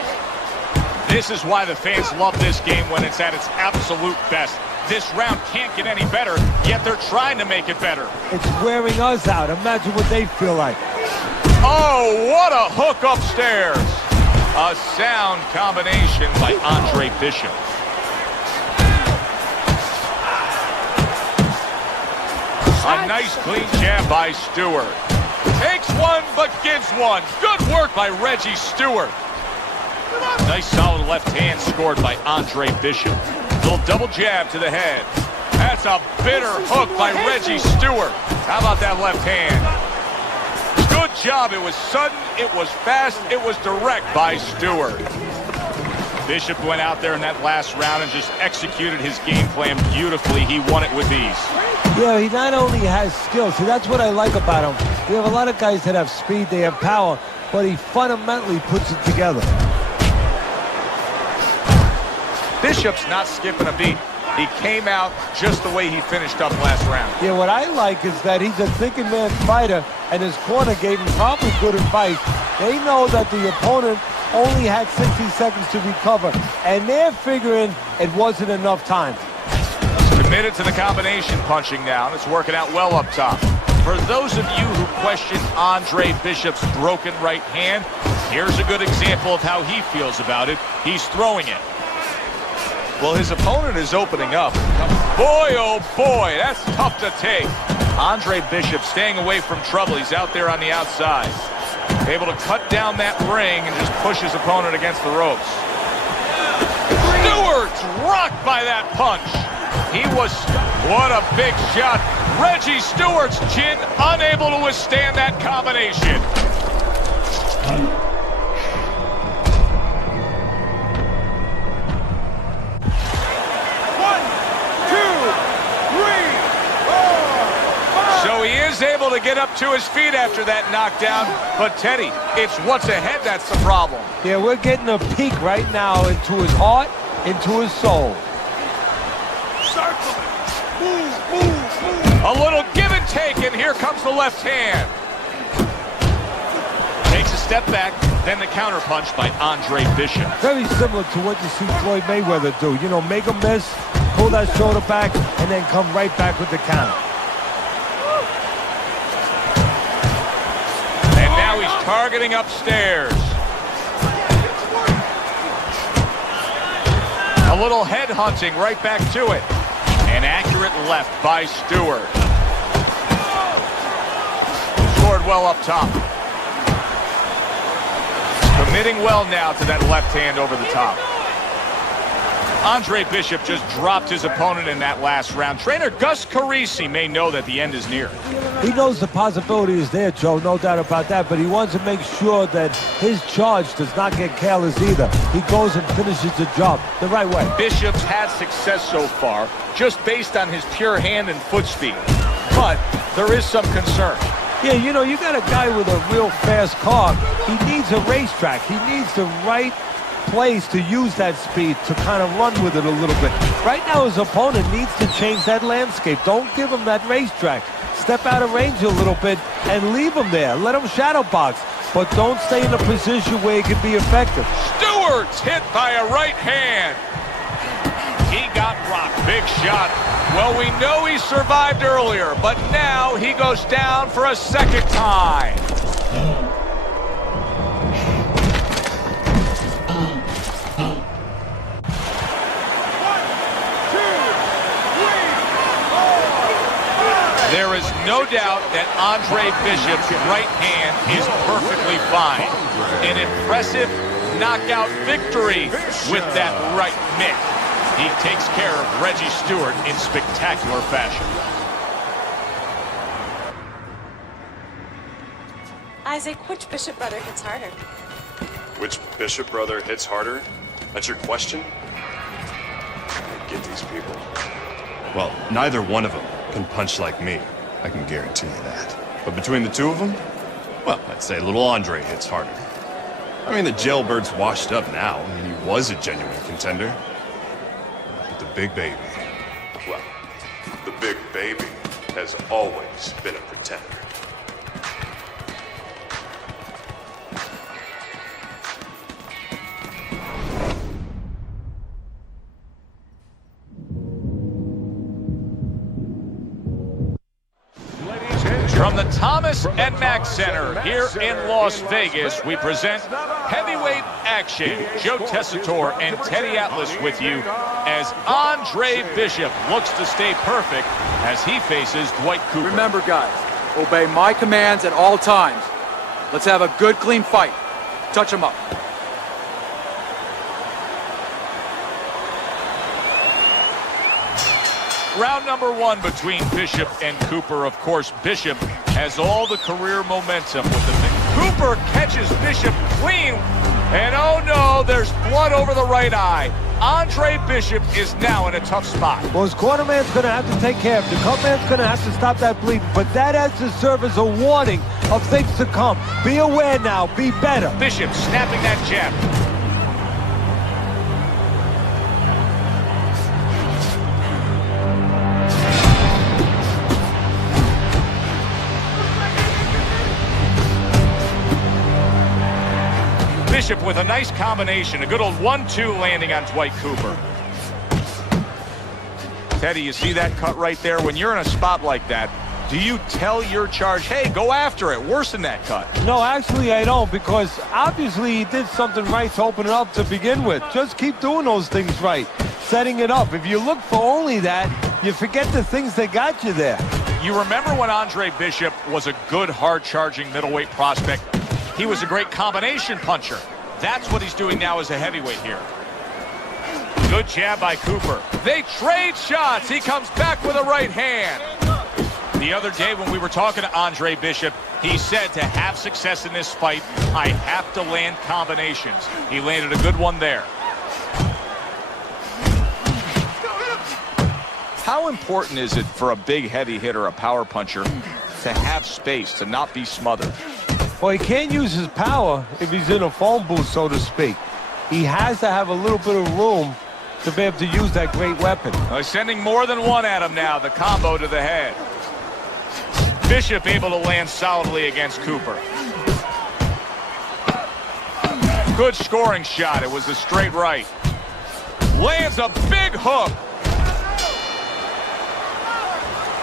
This is why the fans love this game when it's at its absolute best. This round can't get any better, yet they're trying to make it better. It's wearing us out. Imagine what they feel like. Oh, what a hook upstairs. A sound combination by Andre Bishop. A nice clean jab by Stewart. Takes one, but gives one. Good work by Reggie Stewart. Nice solid left hand scored by Andre Bishop. Little double jab to the head. That's a bitter hook by Reggie Stewart. How about that left hand? Good job. It was sudden, it was fast, it was direct by Stewart. Bishop went out there in that last round and just executed his game plan beautifully. He won it with ease. Yeah, he not only has skill, see, that's what I like about him. We have a lot of guys that have speed, they have power, but he fundamentally puts it together. Bishop's not skipping a beat. He came out just the way he finished up last round. Yeah, what I like is that he's a thinking man fighter, and his corner gave him probably good advice. They know that the opponent only had 60 seconds to recover, and they're figuring it wasn't enough time. Committed to the combination punching now. It's working out well up top. For those of you who question Andre Bishop's broken right hand, here's a good example of how he feels about it. He's throwing it. Well, his opponent is opening up. Boy, oh boy, that's tough to take. Andre Bishop staying away from trouble. He's out there on the outside. Able to cut down that ring and just push his opponent against the ropes. Stewart's rocked by that punch. He was, what a big shot. Reggie Stewart's chin unable to withstand that combination. So he is able to get up to his feet after that knockdown. But Teddy, it's what's ahead that's the problem. Yeah, we're getting a peek right now into his heart, into his soul. A little give and take, and here comes the left hand. Takes a step back, then the counter punch by Andre Bishop. Very similar to what you see Floyd Mayweather do. You know, make him miss, pull that shoulder back, and then come right back with the counter. And now he's targeting upstairs. A little head hunting right back to it. An accurate left by Stewart. Scored well up top. Committing well now to that left hand over the top. Andre Bishop just dropped his opponent in that last round. Trainer Gus Carisi may know that the end is near. He knows the possibility is there, Joe, no doubt about that, but he wants to make sure that his charge does not get careless either. He goes and finishes the job the right way. Bishop's had success so far, just based on his pure hand and foot speed. But there is some concern. Yeah, you know, you got a guy with a real fast car. He needs a racetrack. He needs the right place to use that speed to kind of run with it a little bit. Right now, his opponent needs to change that landscape. Don't give him that racetrack. Step out of range a little bit and leave him there. Let him shadow box, but don't stay in a position where he can be effective. Stewart's hit by a right hand. He got rocked. Big shot. Well, we know he survived earlier, but now he goes down for a second time. There is no doubt that Andre Bishop's right hand is perfectly fine. An impressive knockout victory with that right mitt. He takes care of Reggie Stewart in spectacular fashion. Isaac, which Bishop brother hits harder? Which Bishop brother hits harder? That's your question? I get these people. Well, neither one of them can punch like me. I can guarantee you that. But between the two of them, well, I'd say little Andre hits harder. I mean, the jailbird's washed up now. I mean, he was a genuine contender. But the big baby, well, the big baby has always been a pretender. From the Thomas and Mack Center here in Las Vegas, we present heavyweight action. Joe Tessitore and Teddy Atlas with you as Andre Bishop looks to stay perfect as he faces Dwight Cooper. Remember, guys, obey my commands at all times. Let's have a good, clean fight. Touch him up. Round number 1 between Bishop and Cooper. Of course, Bishop has all the career momentum with the Cooper catches Bishop clean. And oh no, there's blood over the right eye. Andre Bishop is now in a tough spot. Well, his cornerman's going to have to take care of it. The cutman's going to have to stop that bleeding. But that has to serve as a warning of things to come. Be aware now. Be better. Bishop snapping that jab. Bishop with a nice combination, a good old 1-2 landing on Dwight Cooper. Teddy, you see that cut right there? When you're in a spot like that, do you tell your charge, hey, go after it, worsen that cut? No, actually I don't, because obviously he did something right to open it up to begin with. Just keep doing those things right, setting it up. If you look for only that, you forget the things that got you there. You remember when Andre Bishop was a good, hard-charging middleweight prospect? He was a great combination puncher. That's what he's doing now as a heavyweight here. Good jab by Cooper. They trade shots. He comes back with a right hand. The other day when we were talking to Andre Bishop, he said to have success in this fight, I have to land combinations. He landed a good one there. How important is it for a big heavy hitter, a power puncher, to have space, to not be smothered? Well, he can't use his power if he's in a phone booth, so to speak. He has to have a little bit of room to be able to use that great weapon. He's sending more than one at him now, the combo to the head. Bishop able to land solidly against Cooper. Good scoring shot. It was a straight right. Lands a big hook.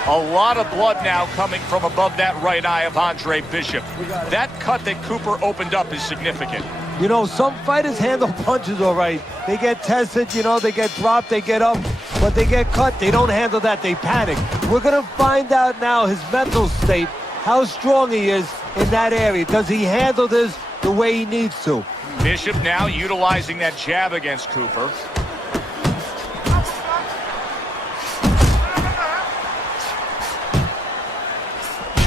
A lot of blood now coming from above that right eye of Andre Bishop. That cut that Cooper opened up is significant. You know, some fighters handle punches all right. They get tested, you know, they get dropped, they get up, but they get cut. They don't handle that. They panic. We're going to find out now his mental state, how strong he is in that area. Does he handle this the way he needs to? Bishop now utilizing that jab against Cooper.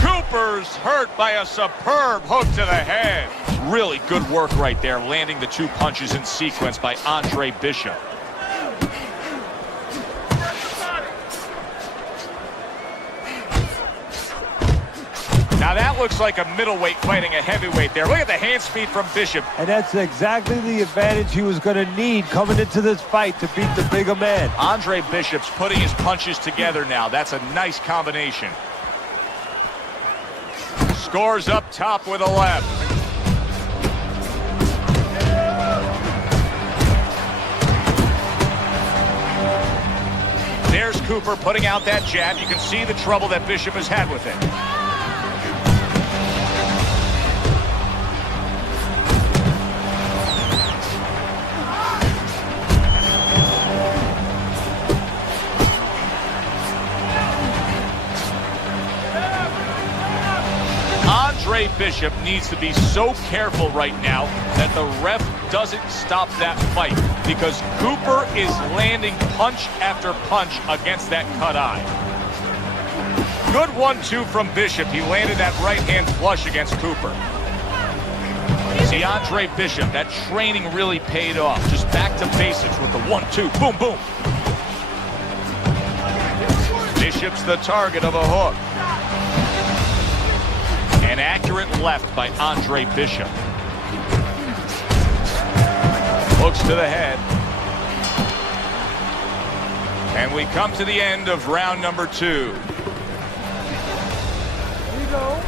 Cooper's hurt by a superb hook to the head. Really good work right there, landing the 2 punches in sequence by Andre Bishop. Now that looks like a middleweight fighting a heavyweight there. Look at the hand speed from Bishop. And that's exactly the advantage he was going to need coming into this fight to beat the bigger man. Andre Bishop's putting his punches together now. That's a nice combination. Scores up top with a left. There's Cooper putting out that jab. You can see the trouble that Bishop has had with it. Andre Bishop needs to be so careful right now that the ref doesn't stop that fight, because Cooper is landing punch after punch against that cut eye. Good 1-2 from Bishop. He landed that right hand flush against Cooper. See, Andre Bishop, that training really paid off. Just back to basics with the 1-2. Boom, boom. Bishop's the target of a hook. An accurate left by Andre Bishop. Hooks to the head. And we come to the end of round number 2. Here you go.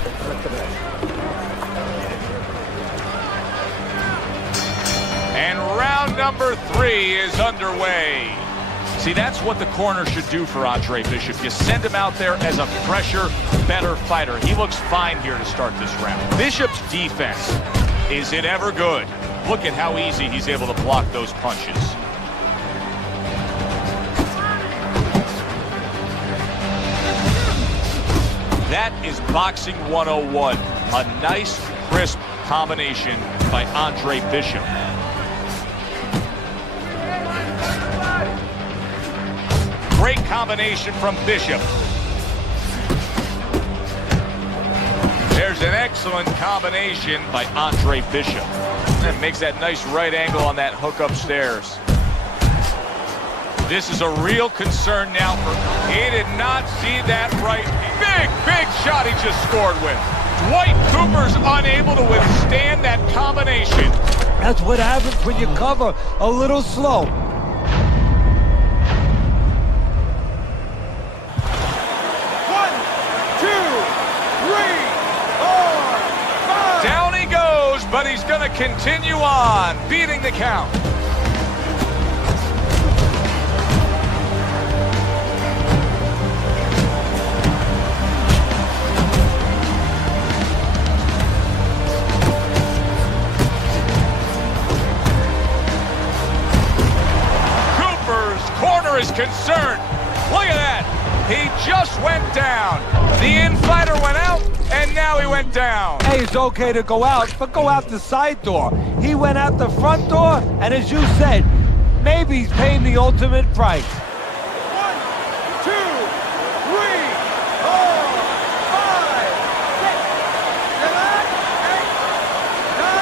And round number 3 is underway. See, that's what the corner should do for Andre Bishop. You send him out there as a fresher, better fighter. He looks fine here to start this round. Bishop's defense, is it ever good? Look at how easy he's able to block those punches. That is boxing 101. A nice, Crisp combination by Andre Bishop. Great combination from Bishop. There's an excellent combination by Andre Bishop. And makes that nice right angle on that hook upstairs. This is a real concern now for... He did not see that right. Big shot he just scored with. Dwight Cooper's unable to withstand that combination. That's what happens when you cover a little slow. Down he goes, but he's going to continue on, beating the count. Cooper's corner is concerned. Look at that. He just went down. The in-fighter went out, and now he went down. Hey, it's okay to go out, but go out the side door. He went out the front door, and as you said, maybe he's paying the ultimate price. 1, 2, 3, 4, 5, 6, 7,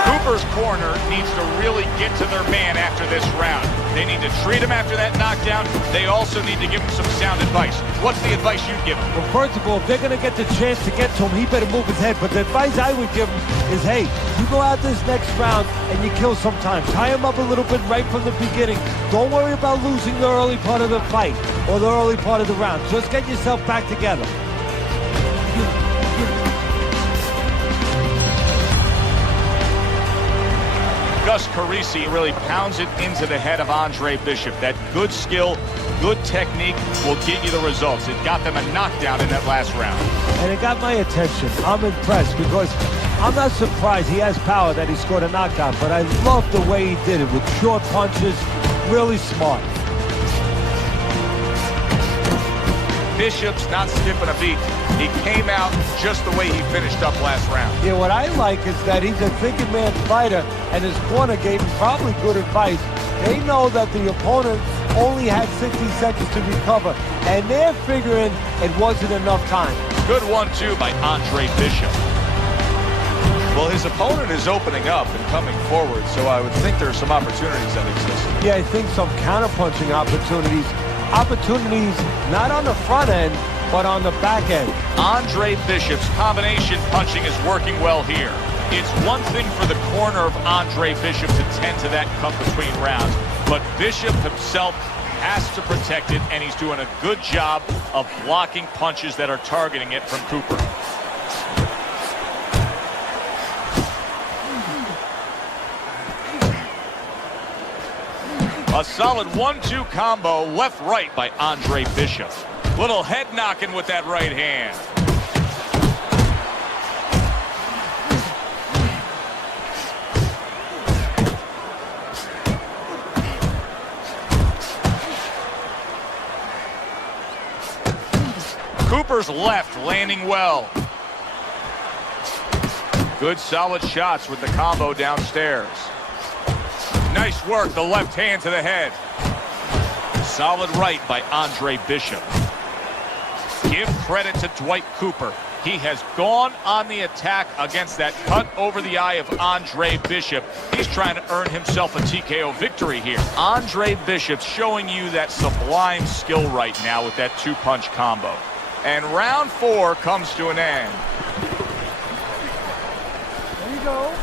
8, 9. Cooper's corner needs to really get to their man after this round. They need to treat him after that knockdown. They also need to give him some sound advice. What's the advice you'd give him? Well, first of all, if they're going to get the chance to get to him, he better move his head. But the advice I would give him is, hey, you go out this next round and you kill some time. Tie him up a little bit right from the beginning. Don't worry about losing the early part of the fight or the early part of the round. Just get yourself back together. Gus Carisi really pounds it into the head of Andre Bishop. That good skill, good technique will get you the results. It got them a knockdown in that last round. And it got my attention. I'm impressed because I'm not surprised he has power that he scored a knockdown, but I love the way he did it with short punches, really smart. Bishop's not skipping a beat. He came out just the way he finished up last round. Yeah, what I like is that he's a thinking man fighter, and his corner gave him probably good advice. They know that the opponent only had 60 seconds to recover, and they're figuring it wasn't enough time. Good 1-2 by Andre Bishop. Well, his opponent is opening up and coming forward, so I would think there are some opportunities that exist. Yeah, I think some counterpunching opportunities. Opportunities not on the front end, but on the back end. Andre Bishop's combination punching is working well here. It's one thing for the corner of Andre Bishop to tend to that cut between rounds, but Bishop himself has to protect it, and he's doing a good job of blocking punches that are targeting it from Cooper. A solid 1-2 combo, left-right by Andre Bishop. Little head knocking with that right hand. Cooper's left landing well. Good solid shots with the combo downstairs. Nice work, the left hand to the head. Solid right by Andre Bishop. Give credit to Dwight Cooper. He has gone on the attack against that cut over the eye of Andre Bishop. He's trying to earn himself a TKO victory here. Andre Bishop's showing you that sublime skill right now with that two-punch combo. And round 4 comes to an end. There you go.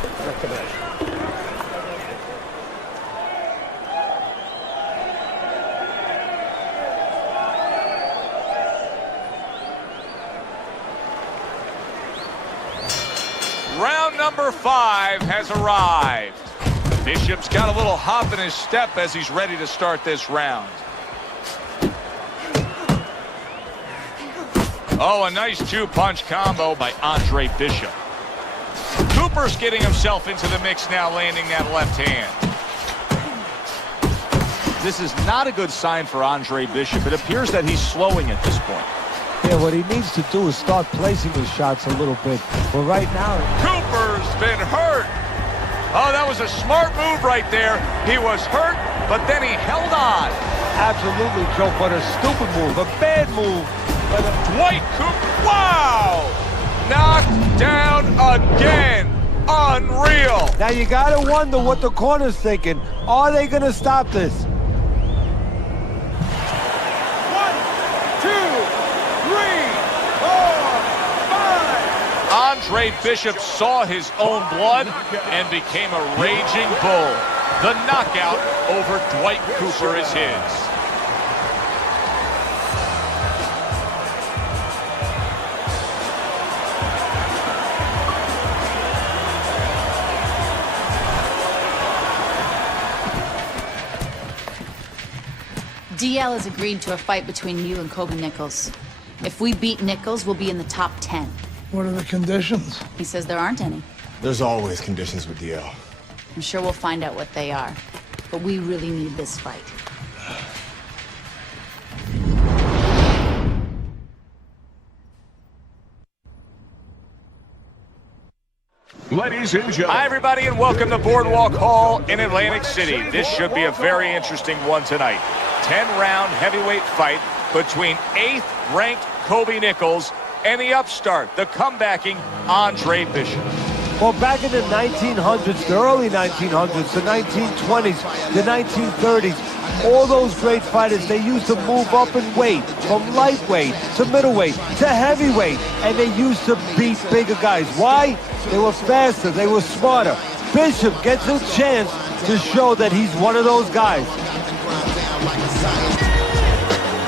Round number 5 has arrived. Bishop's got a little hop in his step as he's ready to start this round. Oh, a nice two-punch combo by Andre Bishop. Cooper's getting himself into the mix now, landing that left hand. This is not a good sign for Andre Bishop. It appears that he's slowing at this point. Yeah, what he needs to do is start placing his shots a little bit. But right now, Cooper's been hurt. Oh, that was a smart move right there. He was hurt, but then he held on. Absolutely, Joe, but a stupid move, a bad move. But Dwight Cooper, wow! Knocked down again. Unreal. Now you gotta wonder what the corner's thinking. Are they gonna stop this? 1, 2, 3, 4, 5. Andre Bishop saw his own blood and became a raging bull. The knockout over Dwight Cooper is his. DL has agreed to a fight between you and Kobe Nichols. If we beat Nichols, we'll be in the top 10. What are the conditions? He says there aren't any. There's always conditions with DL. I'm sure we'll find out what they are. But we really need this fight. Ladies and gentlemen. Hi, everybody, and welcome to Boardwalk Hall in Atlantic City. This should be a very interesting one tonight. 10-round heavyweight fight between 8th-ranked Kobe Nichols and the upstart, the comebacking Andre Bishop. Well, back in the 1900s, the early 1900s, the 1920s, the 1930s, all those great fighters, they used to move up in weight, from lightweight to middleweight to heavyweight, and they used to beat bigger guys. Why? They were faster, they were smarter. Bishop gets a chance to show that he's one of those guys.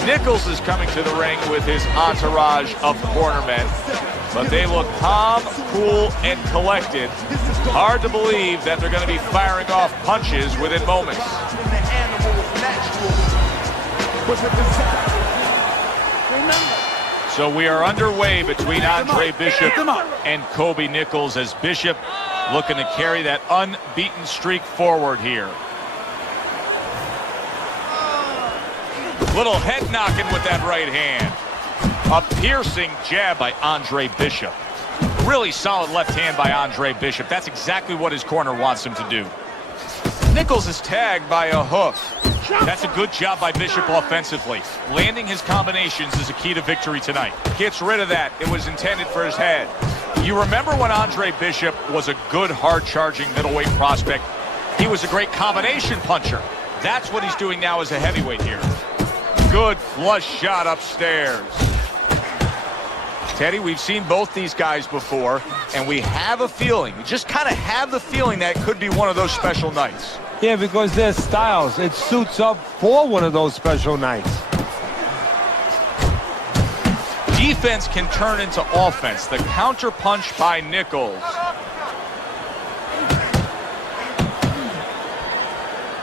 Nichols is coming to the ring with his entourage of cornermen, but they look calm, cool, and collected. Hard to believe that they're going to be firing off punches within moments. So we are underway between Andre Bishop and Kobe Nichols, as Bishop looking to carry that unbeaten streak forward here. Little head knocking with that right hand. A piercing jab by Andre Bishop. Really solid left hand by Andre Bishop. That's exactly what his corner wants him to do. Nichols is tagged by a hook. That's a good job by Bishop offensively. Landing his combinations is a key to victory tonight. Gets rid of that. It was intended for his head. You remember when Andre Bishop was a good, hard-charging middleweight prospect? He was a great combination puncher. That's what he's doing now as a heavyweight here. Good flush shot upstairs. Teddy, we've seen both these guys before, and we have a feeling, we just kind of have the feeling that it could be one of those special nights. Yeah, because their styles, it suits up for one of those special nights. Defense can turn into offense. The counter punch by Nichols.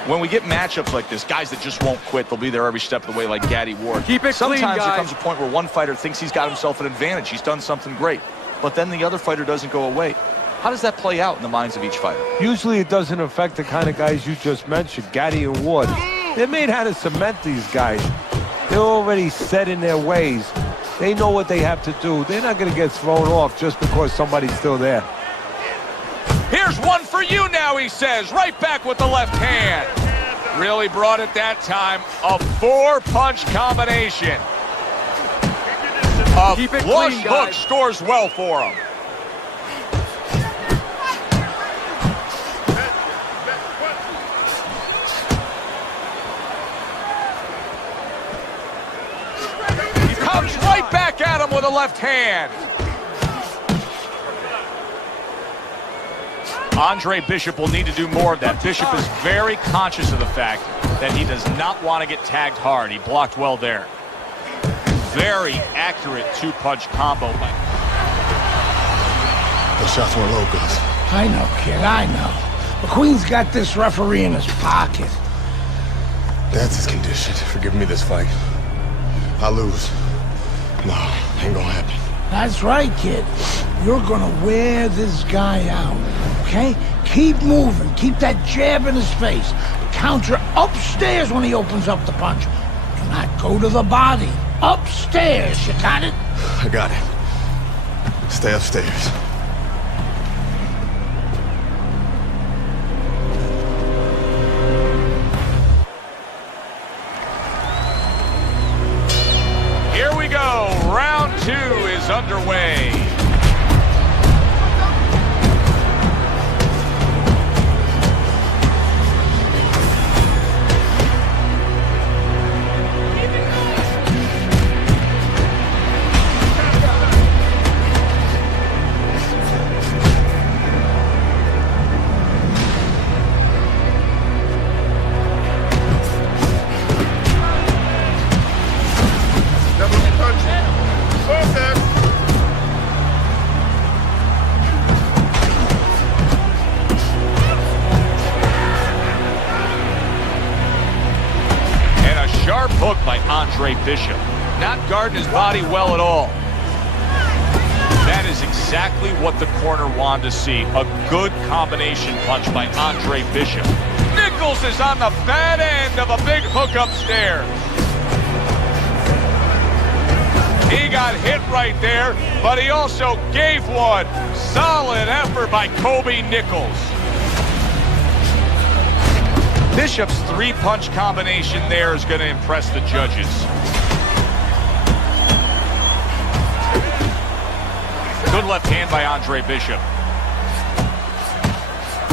When we get matchups like this, guys that just won't quit, they'll be there every step of the way like Gaddy Ward. Keep it clean, Sometimes there guys. comes a point where one fighter thinks he's got himself an advantage. He's done something great. But then the other fighter doesn't go away. How does that play out in the minds of each fighter? Usually it doesn't affect the kind of guys you just mentioned, Gaddy and Ward. They're made how to cement these guys. They're already set in their ways. They know what they have to do. They're not going to get thrown off just because somebody's still there. Here's one for you now, he says. Right back with the left hand. Really brought it that time. A 4-punch combination. A flush hook scores well for him. He comes right back at him with a left hand. Andre Bishop will need to do more of that. Bishop is very conscious of the fact that he does not want to get tagged hard. He blocked well there. Very accurate 2-punch combo. Those shots were low, Gus. I know, kid, I know. McQueen's got this referee in his pocket. That's his condition for giving me this fight. I lose. No, ain't gonna happen. That's right, kid. You're gonna wear this guy out, okay? Keep moving. Keep that jab in his face. Counter upstairs when he opens up the punch. Do not go to the body. Upstairs, you got it? I got it. Stay upstairs. underway. Sharp hook by Andre Bishop. Not guarding his body well at all. That is exactly what the corner wanted to see. A good combination punch by Andre Bishop. Nichols is on the bad end of a big hook upstairs. He got hit right there, but he also gave one. Solid effort by Kobe Nichols. Bishop's three-punch combination there is going to impress the judges. Good left hand by Andre Bishop.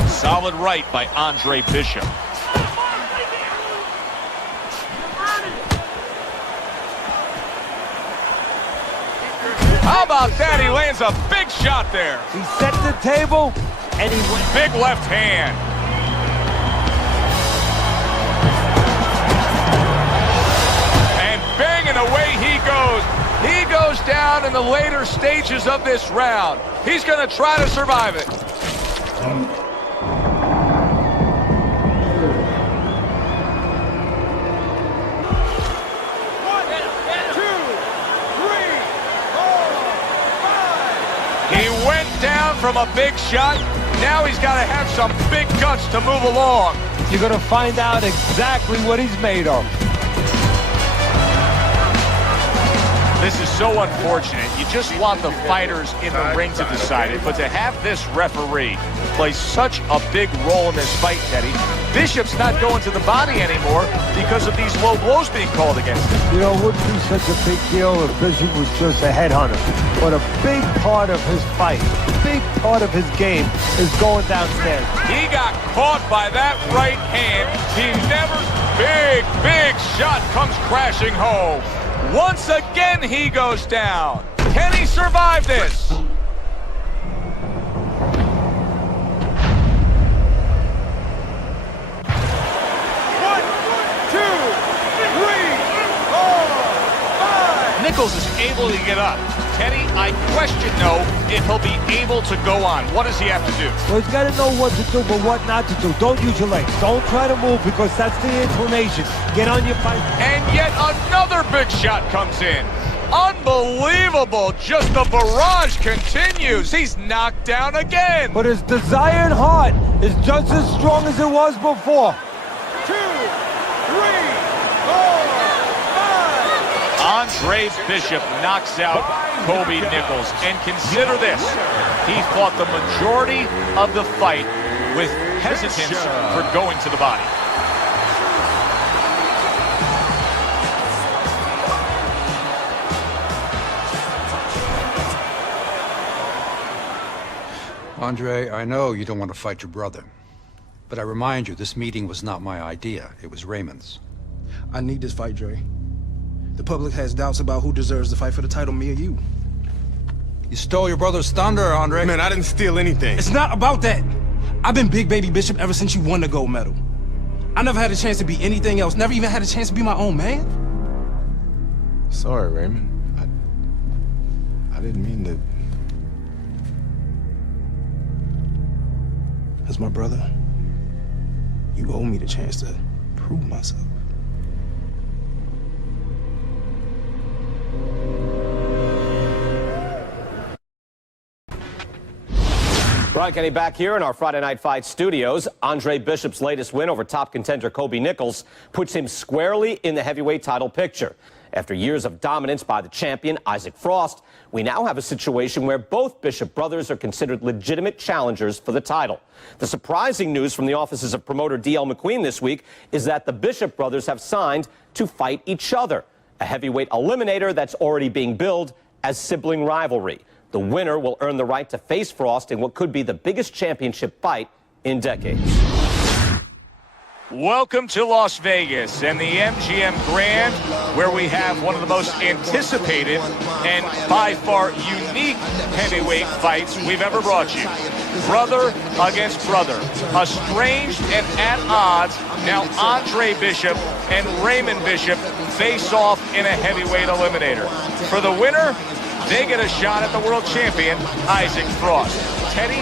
Solid right by Andre Bishop. How about that? He lands a big shot there. He set the table, and he went. Big left hand. Banging away he goes. He goes down in the later stages of this round. He's going to try to survive it. He went down from a big shot. Now he's got to have some big guts to move along. You're going to find out exactly what he's made of. This is so unfortunate. You just want the fighters in the ring to decide it, but to have this referee play such a big role in this fight, Teddy, Bishop's not going to the body anymore because of these low blows being called against him. You know, it wouldn't be such a big deal if Bishop was just a headhunter. But a big part of his fight, a big part of his game is going downstairs. He got caught by that right hand. He never... Big shot comes crashing home. Once again, he goes down. Can he survive this? Nichols is able to get up. Teddy, I question, though, if he'll be able to go on. What does he have to do? Well, he's got to know what to do, but what not to do. Don't use your legs. Don't try to move because that's the inclination. Get on your fight. And yet another big shot comes in. Unbelievable. Just the barrage continues. He's knocked down again. But his desired heart is just as strong as it was before. 2, 3, 4, 5. Andre Bishop knocks out Kobe Nichols. And consider this. He fought the majority of the fight with hesitance for going to the body. Andre, I know you don't want to fight your brother. But I remind you, this meeting was not my idea. It was Raymond's. I need this fight, Dre. The public has doubts about who deserves the fight for the title, me or you. You stole your brother's thunder, Andre. Man, I didn't steal anything. It's not about that. I've been Big Baby Bishop ever since you won the gold medal. I never had a chance to be anything else. Never even had a chance to be my own man. Sorry, Raymond. I didn't mean to... As my brother, you owe me the chance to prove myself. Brian Kenny back here in our Friday Night Fight studios. Andre Bishop's latest win over top contender Kobe Nichols puts him squarely in the heavyweight title picture. After years of dominance by the champion, Isaac Frost, we now have a situation where both Bishop brothers are considered legitimate challengers for the title. The surprising news from the offices of promoter D.L. McQueen this week is that the Bishop brothers have signed to fight each other, a heavyweight eliminator that's already being billed as as sibling rivalry. The winner will earn the right to face Frost in what could be the biggest championship fight in decades. Welcome to Las Vegas and the MGM Grand, where we have one of the most anticipated and by far unique heavyweight fights we've ever brought you. Brother against brother, estranged and at odds. Now Andre Bishop and Raymond Bishop face off in a heavyweight eliminator. For the winner, they get a shot at the world champion, Isaac Frost. Teddy,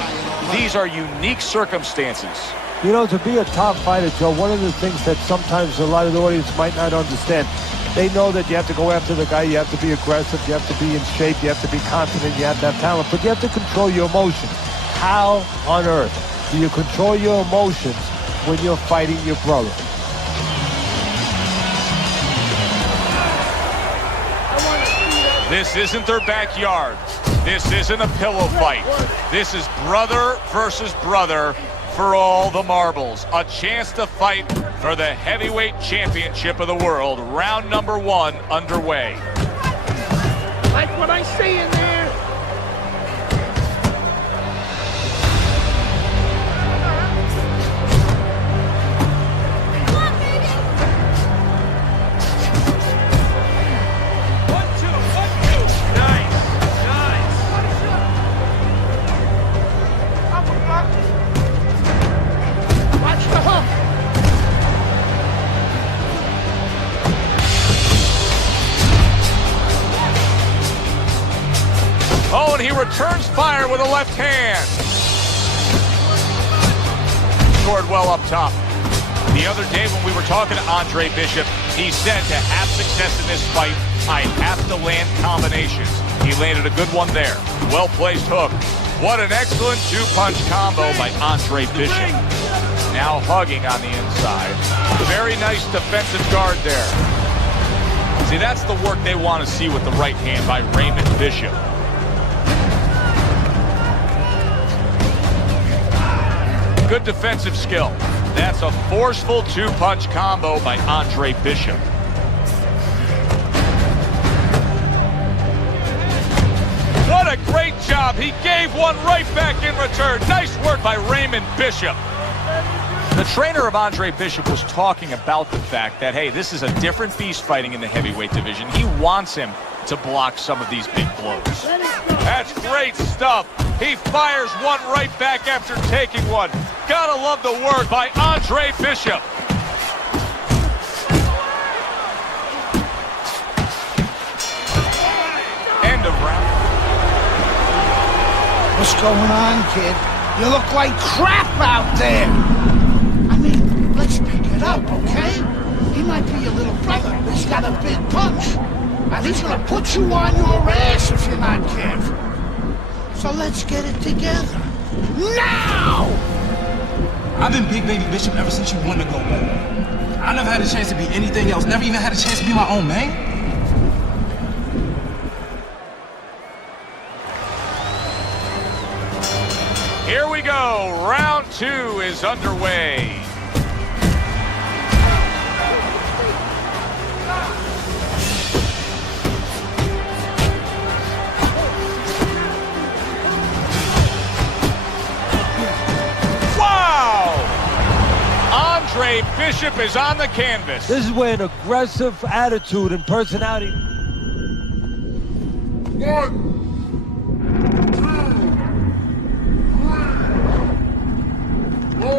these are unique circumstances. You know, to be a top fighter, Joe, one of the things that sometimes a lot of the audience might not understand, they know that you have to go after the guy, you have to be aggressive, you have to be in shape, you have to be confident, you have to have talent, but you have to control your emotions. How on earth do you control your emotions when you're fighting your brother? This isn't their backyard. This isn't a pillow fight. This is brother versus brother for all the marbles. A chance to fight for the heavyweight championship of the world. Round number 1 underway. Like what I see in there. Oh, and he returns fire with a left hand. Scored well up top. The other day when we were talking to Andre Bishop, he said to have success in this fight, I have to land combinations. He landed a good one there. Well-placed hook. What an excellent two-punch combo by Andre Bishop. Now hugging on the inside. Very nice defensive guard there. See, that's the work they want to see with the right hand by Raymond Bishop. Good defensive skill. That's a forceful two-punch combo by Andre Bishop. What a great job. He gave one right back in return. Nice work by Raymond Bishop. The trainer of Andre Bishop was talking about the fact that, hey, this is a different beast fighting in the heavyweight division. He wants him to block some of these big blows. That's great stuff. He fires one right back after taking one. Gotta love the work by Andre Bishop. End of round. What's going on, kid? You look like crap out there. I mean, let's pick it up, okay? He might be your little brother. He's got a big punch. And he's gonna put you on your ass if you're not careful. So let's get it together. Now! I've been Big Baby Bishop ever since you won the gold medal. I never had a chance to be anything else. Never even had a chance to be my own man. Here we go. Round 2 is underway. Andre Bishop is on the canvas. This is where an aggressive attitude and personality. 1, 2, 3, 4,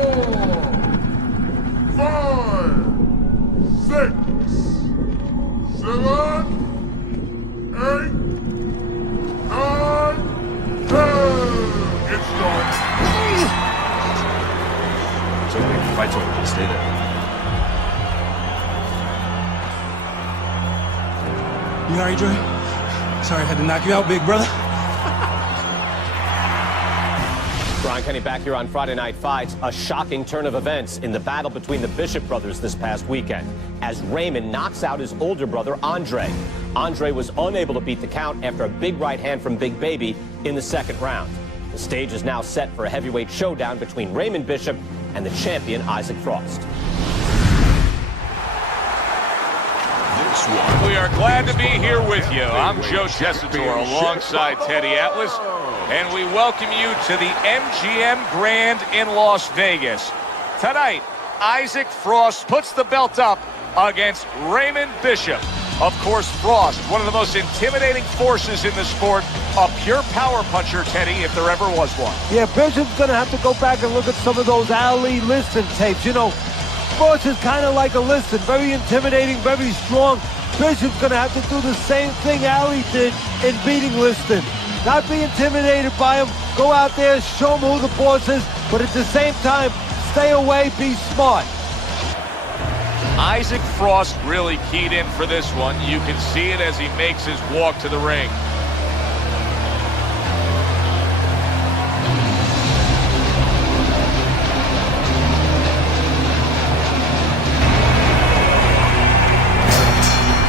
5, 6, 7, 8, 9, 10. It's started. It's okay. Fight's over. Stay there. You alright, Dre? Sorry I had to knock you out, big brother. Brian Kenny back here on Friday Night Fights. A shocking turn of events in the battle between the Bishop brothers this past weekend as Raymond knocks out his older brother, Andre. Andre was unable to beat the count after a big right hand from Big Baby in the second round. The stage is now set for a heavyweight showdown between Raymond Bishop and the champion, Isaac Frost. This next one. We are glad to be here with you. I'm Joe Tessitore alongside Teddy Atlas, and we welcome you to the MGM Grand in Las Vegas. Tonight, Isaac Frost puts the belt up against Raymond Bishop. Of course, Frost, one of the most intimidating forces in the sport, a pure power puncher, Teddy, if there ever was one. Yeah, Bishop's going to have to go back and look at some of those Ali Liston tapes. You know, Frost is kind of like a Liston, very intimidating, very strong. Bishop's going to have to do the same thing Ali did in beating Liston. Not be intimidated by him, go out there, show him who the boss is, but at the same time, stay away, be smart. Isaac Frost really keyed in for this one. You can see it as he makes his walk to the ring.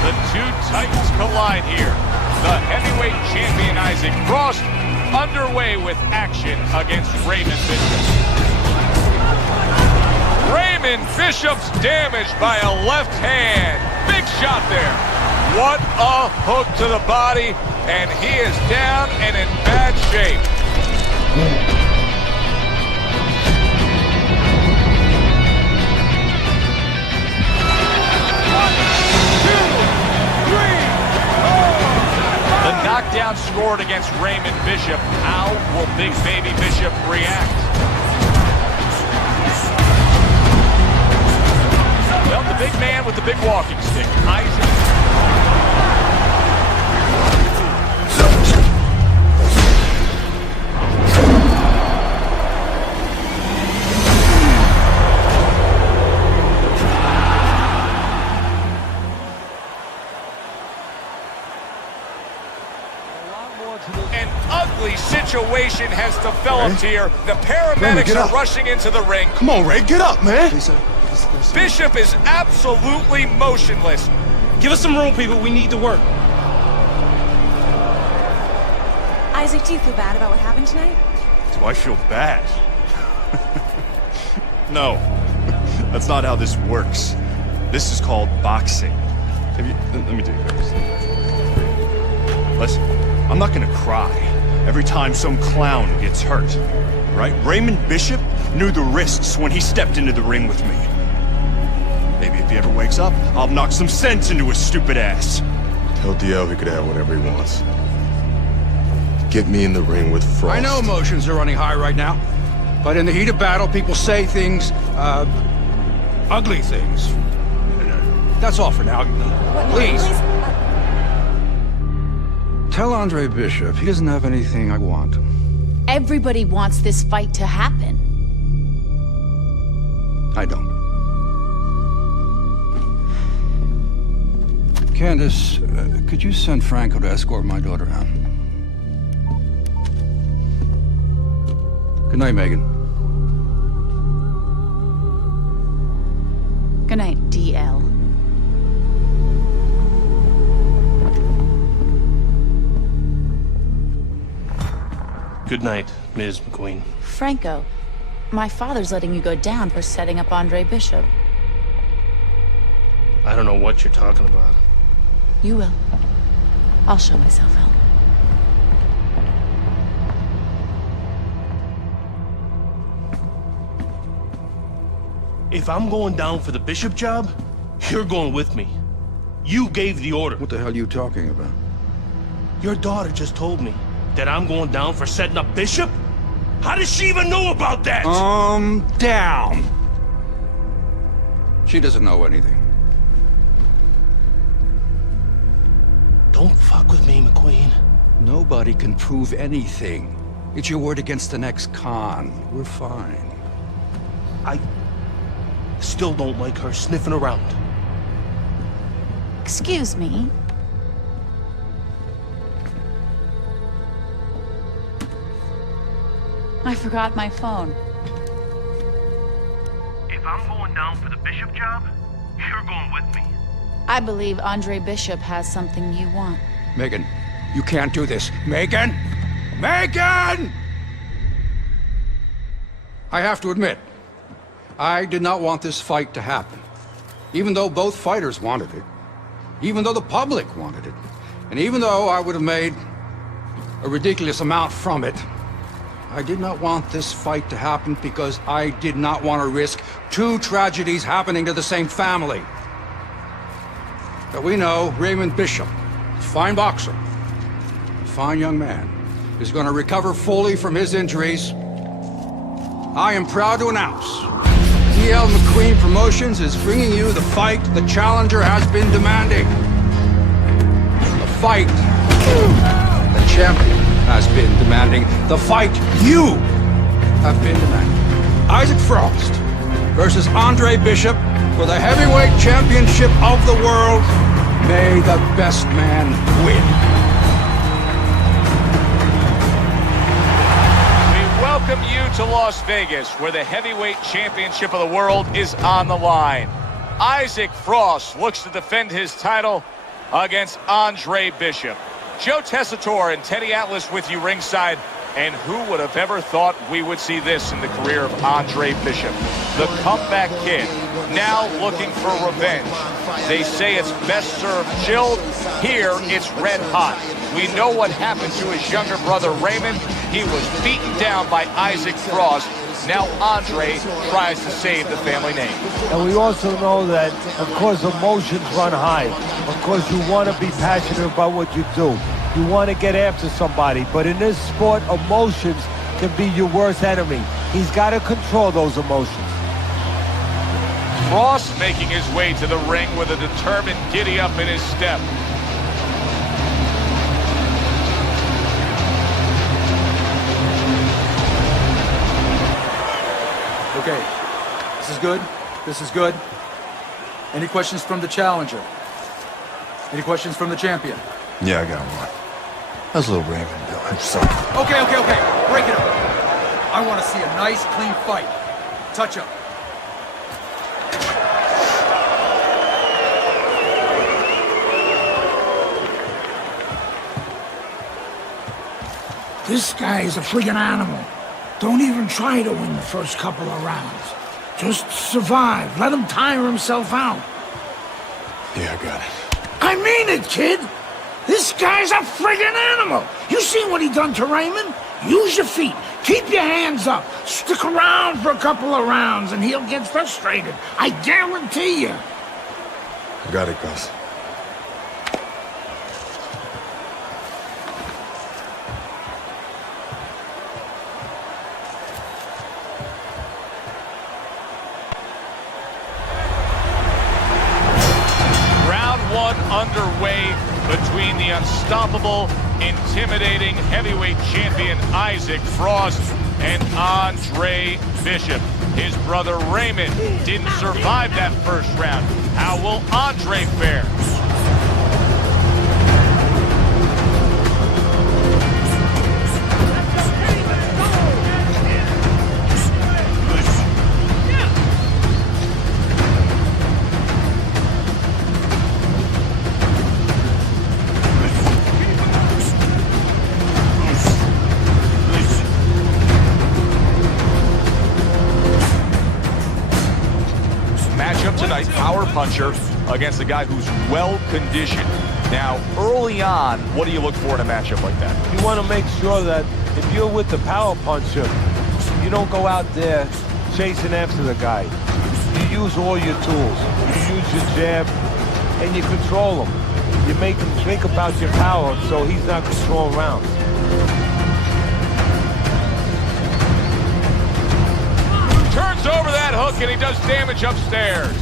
The two titans collide here. The heavyweight champion Isaac Frost underway with action against Raymond Bishop. Raymond Bishop's damaged by a left hand. Big shot there. What a hook to the body, and he is down and in bad shape. 1, 2, 3, 4. The knockdown scored against Raymond Bishop. How will Big Baby Bishop react? Well, the big man with the big walking stick, Isaac. An ugly situation has developed here. The paramedics are rushing into the ring. Come on, Ray, get up, man. Bishop is absolutely motionless. Give us some room, people. We need to work. Isaac, do you feel bad about what happened tonight? Do I feel bad? No, that's not how this works. This is called boxing. Let me do this. Listen, I'm not gonna cry every time some clown gets hurt, right? Raymond Bishop knew the risks when he stepped into the ring with me. Maybe if he ever wakes up, I'll knock some sense into his stupid ass. Tell DL he could have whatever he wants. Get me in the ring with Frost. I know emotions are running high right now, but in the heat of battle, people say things, ugly things. That's all for now. Please. Tell Andre Bishop he doesn't have anything I want. Everybody wants this fight to happen. I don't. Candace, could you send Franco to escort my daughter out? Good night, Megan. Good night, DL. Good night, Ms. McQueen. Franco, my father's letting you go down for setting up Andre Bishop. I don't know what you're talking about. You will. I'll show myself out. If I'm going down for the Bishop job, you're going with me. You gave the order. What the hell are you talking about? Your daughter just told me that I'm going down for setting up Bishop? How does she even know about that? Down. She doesn't know anything. Don't fuck with me, McQueen. Nobody can prove anything. It's your word against the next con. We're fine. I still don't like her sniffing around. Excuse me. I forgot my phone. If I'm going down for the Bishop job, you're going with me. I believe Andre Bishop has something you want. Megan, you can't do this. Megan! Megan! I have to admit, I did not want this fight to happen. Even though both fighters wanted it. even though the public wanted it. And even though I would have made a ridiculous amount from it, I did not want this fight to happen because I did not want to risk two tragedies happening to the same family. But we know Raymond Bishop, a fine boxer, a fine young man, is going to recover fully from his injuries. I am proud to announce TL McQueen Promotions is bringing you the fight the challenger has been demanding. The fight the champion has been demanding. The fight you have been demanding. Isaac Frost versus Andre Bishop for the heavyweight championship of the world. May the best man win. Welcome you to Las Vegas, where the heavyweight championship of the world is on the line. Isaac Frost looks to defend his title against Andre Bishop. Joe Tessitore and Teddy Atlas with you ringside. And who would have ever thought we would see this in the career of Andre Bishop? The comeback kid, now looking for revenge. They say it's best served chilled. Here, it's red hot. We know what happened to his younger brother, Raymond. He was beaten down by Isaac Frost. Now Andre tries to save the family name. And we also know that, of course, emotions run high. Of course, you want to be passionate about what you do. You want to get after somebody. But in this sport, emotions can be your worst enemy. He's got to control those emotions. Frost making his way to the ring with a determined giddy-up in his step. Okay, this is good. This is good. Any questions from the challenger? Any questions from the champion? Yeah, I got one. How's little Raymond doing? Sorry. Okay. Break it up. I want to see a nice, clean fight. Touch up. This guy is a friggin' animal. Don't even try to win the first couple of rounds. Just survive. Let him tire himself out. Yeah, I got it. I mean it, kid. This guy's a friggin' animal. You seen what he done to Raymond? Use your feet. Keep your hands up. Stick around for a couple of rounds and he'll get frustrated. I guarantee you. I got it, Gus. Underway between the unstoppable, intimidating heavyweight champion Isaac Frost and Andre Bishop. His brother Raymond didn't survive that first round. How will Andre fare? Tonight, power puncher against a guy who's well-conditioned. Now, early on, what do you look for in a matchup like that? You want to make sure that if you're with the power puncher, you don't go out there chasing after the guy. You use all your tools. You use your jab, and you control him. You make him think about your power so he's not controlling rounds. Turns over that hook, and he does damage upstairs.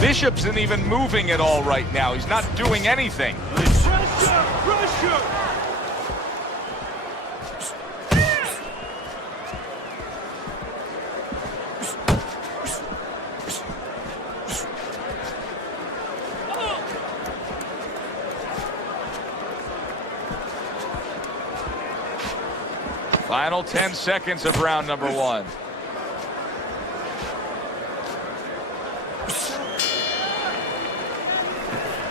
Bishop isn't even moving at all right now. He's not doing anything. Pressure! Final 10 seconds of round number one.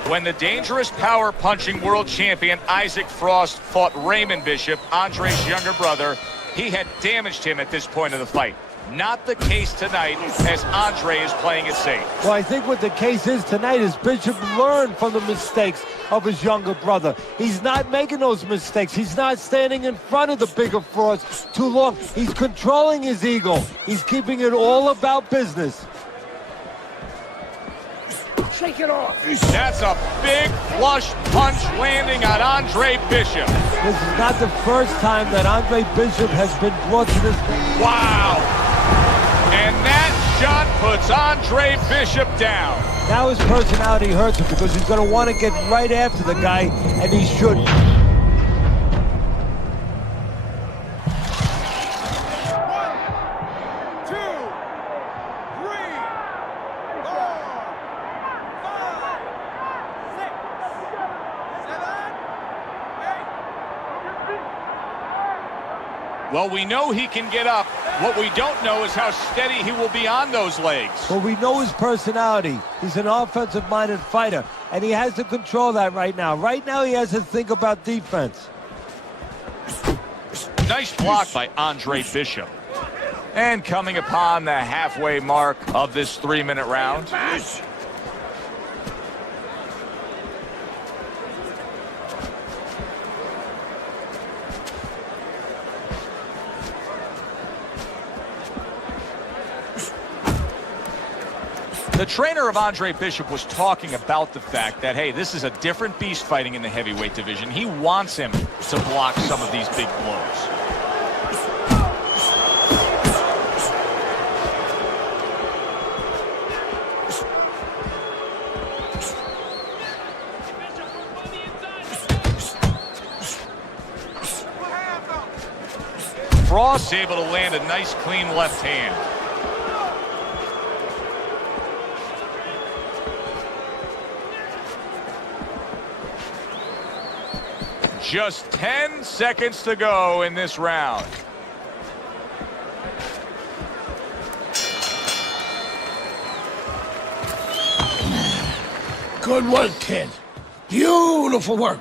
When the dangerous power-punching world champion Isaac Frost fought Raymond Bishop, Andre's younger brother, he had damaged him at this point of the fight. Not the case tonight, as Andre is playing it safe. Well, I think what the case is tonight is Bishop learned from the mistakes of his younger brother. He's not making those mistakes. He's not standing in front of the bigger Frost too long. He's controlling his ego. He's keeping it all about business. Shake it off. That's a big flush punch landing on Andre Bishop. This is not the first time that Andre Bishop has been brought to this. Wow. And that shot puts Andre Bishop down. Now his personality hurts him because he's going to want to get right after the guy, and he shouldn't. Well, we know he can get up. What we don't know is how steady he will be on those legs. Well, we know his personality. He's an offensive-minded fighter, and he has to control that right now. Right now, he has to think about defense. Nice block by Andre Bishop. And coming upon the halfway mark of this 3-minute round. The trainer of Andre Bishop was talking about the fact that, hey, this is a different beast fighting in the heavyweight division. He wants him to block some of these big blows. Frost able to land a nice, clean left hand. Just 10 seconds to go in this round. Good work, kid. Beautiful work.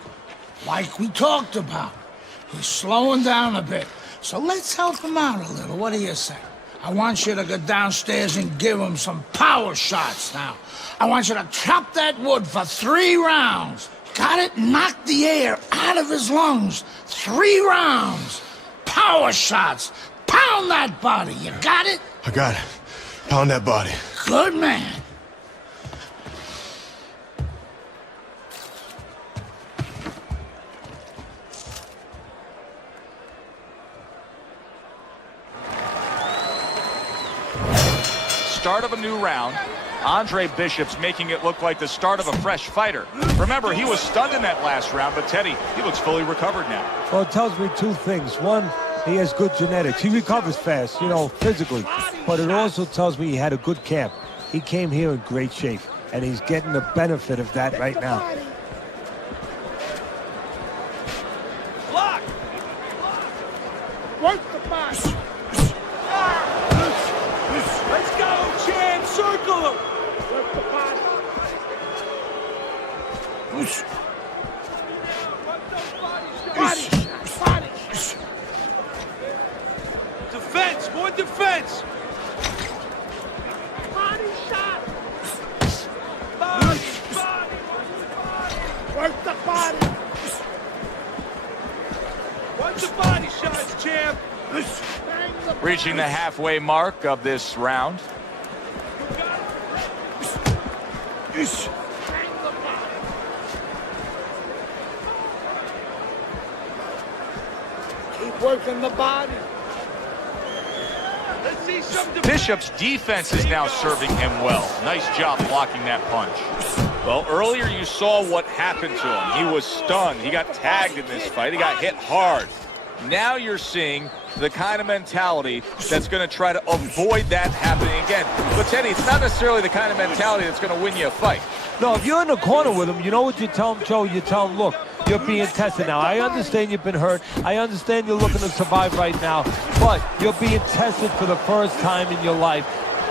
Like we talked about. He's slowing down a bit. So let's help him out a little. What do you say? I want you to go downstairs and give him some power shots now. I want you to chop that wood for 3 rounds. Got it? Knock the air out of his lungs. 3 rounds. Power shots. Pound that body. You got it? I got it. Pound that body. Good man. Start of a new round. Andre Bishop's making it look like the start of a fresh fighter. Remember, he was stunned in that last round, but Teddy, he looks fully recovered now. Well, it tells me 2 things. One, he has good genetics. He recovers fast, you know, physically. But it also tells me he had a good camp. He came here in great shape, and he's getting the benefit of that right now. Block! Work the body! Let's go, Chan! Circle him! Work the body! Push! Body! Body! Defense! More defense! Body shot! Body! Work the body! Watch the body shots, champ! Reaching the halfway mark of this round. Keep working the body. Let's see some Bishop's defense is now serving him well. Nice job blocking that punch. Well, earlier you saw what happened to him. He was stunned. He got tagged in this fight. He got hit hard. Now you're seeing the kind of mentality that's going to try to avoid that happening again. But Teddy, it's not necessarily the kind of mentality that's going to win you a fight. No, if you're in the corner with him, you know what you tell him, Joe? You tell him, look, you're being tested now. I understand you've been hurt. I understand you're looking to survive right now. But you're being tested for the first time in your life.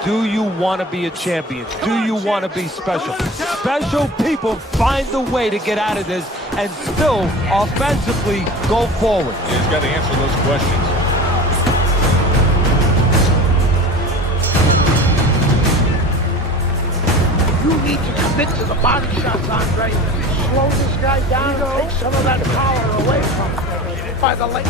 Do you want to be a champion? Do you want to be special? Special people find a way to get out of this and still offensively go forward. He's got to answer those questions. You need to commit to the body shots, Andre. Slow this guy down and take some of that power away from him by the leg.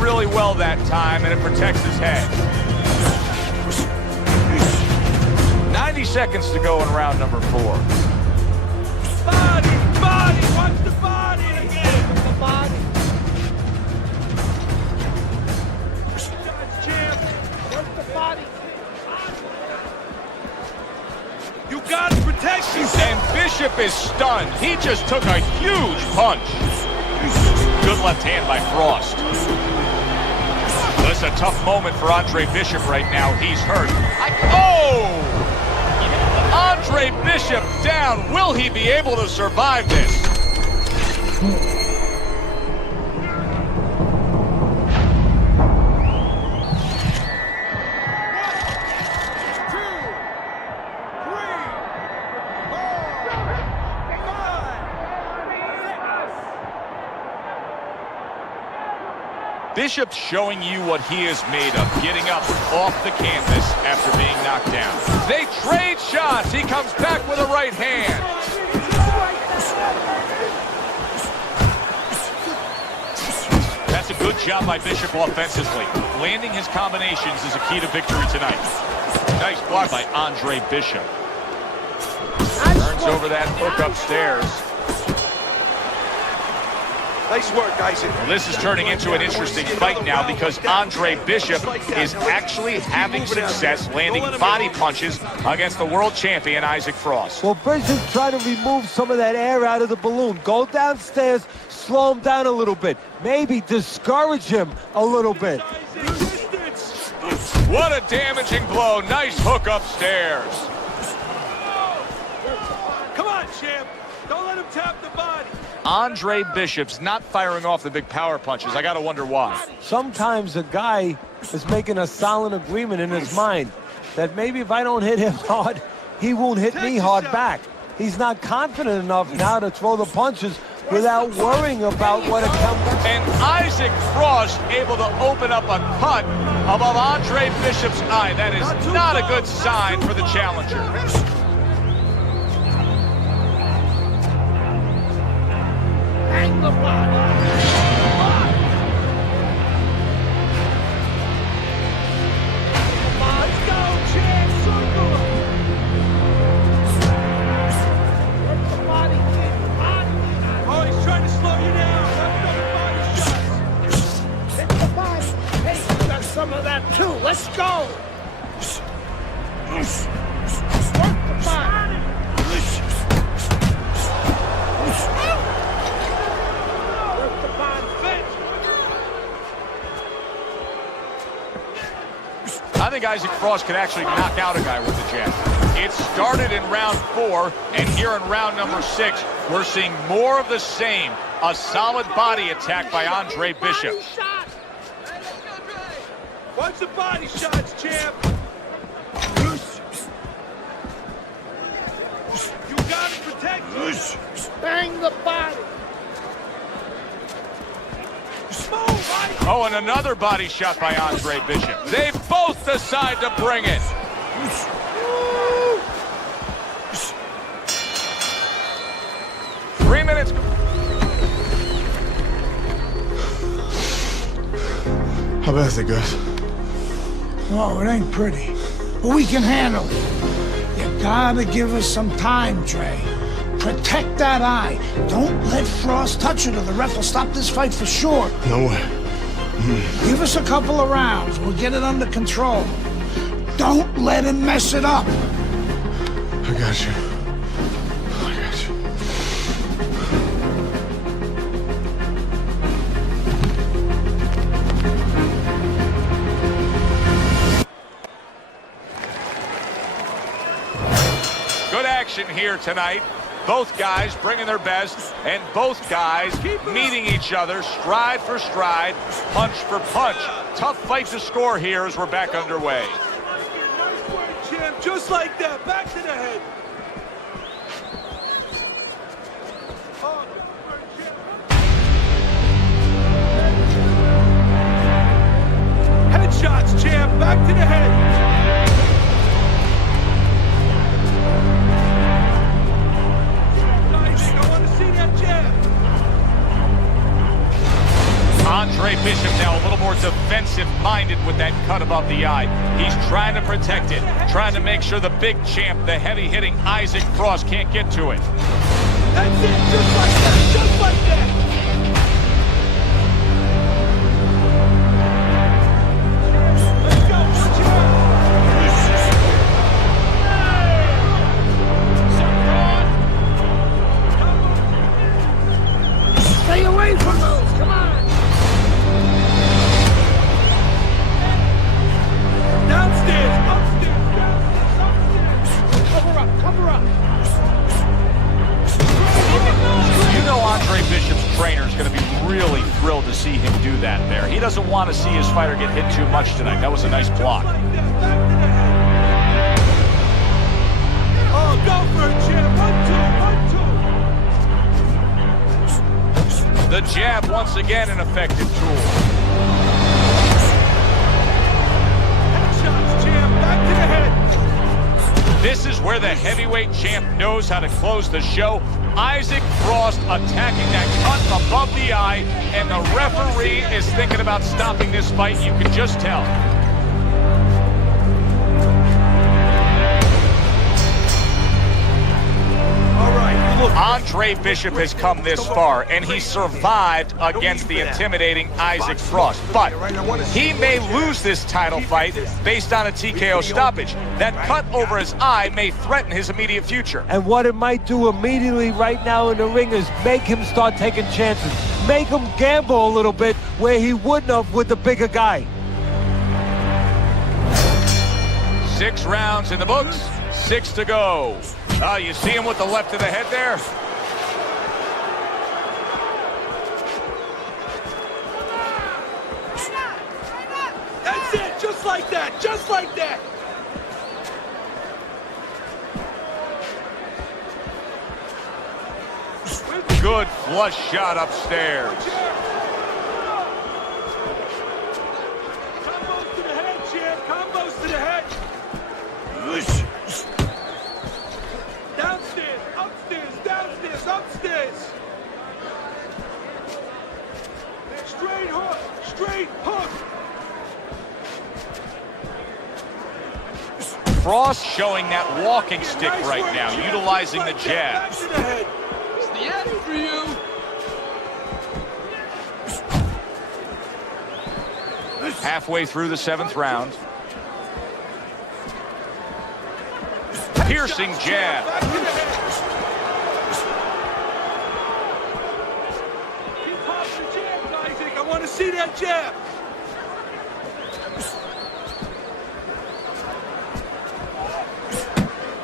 Really well that time, and it protects his head. 90 seconds to go in round number 4. Body! Watch the body again! The body! Champ! What's the body? You gotta protect yourself! And Bishop is stunned. He just took a huge punch. Good left hand by Frost. This is a tough moment for Andre Bishop right now. He's hurt. Andre Bishop down. Will he be able to survive this? Bishop's showing you what he is made of, getting up off the canvas after being knocked down. They trade shots. He comes back with a right hand. That's a good job by Bishop offensively. Landing his combinations is a key to victory tonight. Nice block by Andre Bishop. Turns over that hook upstairs. Nice work, Isaac. Well, this is turning into an interesting fight now because Andre Bishop is actually having success landing body punches against the world champion, Isaac Frost. Well, Bishop's trying to remove some of that air out of the balloon. Go downstairs, slow him down a little bit. Maybe discourage him a little bit. What a damaging blow. Nice hook upstairs. Come on, champ. Don't let him tap the body. Andre Bishop's not firing off the big power punches. I gotta wonder why. Sometimes a guy is making a silent agreement in his mind that maybe if I don't hit him hard, he won't hit me hard back. He's not confident enough now to throw the punches without worrying about what it comes. And Isaac Frost able to open up a cut above Andre Bishop's eye. That is not a good sign for the challenger. Hang the body! Let's go, champ! Circle him! Get the body, kid! Oh, he's trying to slow you down. Left body shots. Hit the body! Hey, you got some of that too! Let's go! Work the body! I think Isaac Frost could actually knock out a guy with the jab. It started in round 4, and here in round number 6, we're seeing more of the same. A solid body attack by Andre Bishop. Watch the body shots, champ. You gotta protect him. Bang the body! Oh, and another body shot by Andre Bishop. They've both decide to bring it. Three minutes. How bad is it, Gus? Oh, it ain't pretty. But we can handle it. You gotta give us some time, Trey. Protect that eye. Don't let Frost touch it or the ref will stop this fight for sure. No way. Give us a couple of rounds. We'll get it under control. Don't let him mess it up. I got you. I got you. Good action here tonight. Both guys bringing their best, and both guys meeting each other stride for stride, punch for punch. Tough fight to score here as we're back underway. Nice work, champ. Just like that. Back to the head. Headshots, champ. Back to the head. Andre Bishop now a little more defensive-minded with that cut above the eye. He's trying to protect it, trying to make sure the big champ, the heavy-hitting Isaac Frost, can't get to it. That's it, just like that, just like that. Let's go, watch it out. Stay away from those, come on! Downstairs, upstairs, downstairs. Cover up, cover up. You know Andre Bishop's trainer is going to be really thrilled to see him do that there. He doesn't want to see his fighter get hit too much tonight. That was a nice block. Oh, go for it, champ. 1-2, 1-2. The jab, once again, an effective tool. Headshots, champ. Back to the head. This is where the heavyweight champ knows how to close the show. Isaac Frost attacking that cut above the eye, and the referee is thinking about stopping this fight. You can just tell. Andre Bishop has come this far, and he survived against the intimidating Isaac Frost. But he may lose this title fight based on a TKO stoppage. That cut over his eye may threaten his immediate future. And what it might do immediately right now in the ring is make him start taking chances. Make him gamble a little bit where he wouldn't have with the bigger guy. 6 rounds in the books, 6 to go. You see him with the left of the head there? That's it, just like that, just like that. Good flush shot upstairs. Combos to the head, champ, combos to the head. Downstairs, upstairs, downstairs, upstairs. Straight hook, straight hook. Frost showing that walking stick right now, utilizing the jabs. It's the end for you. Halfway through the 7th round. Piercing jab. Keep popping the jab, Isaac. I want to see that jab.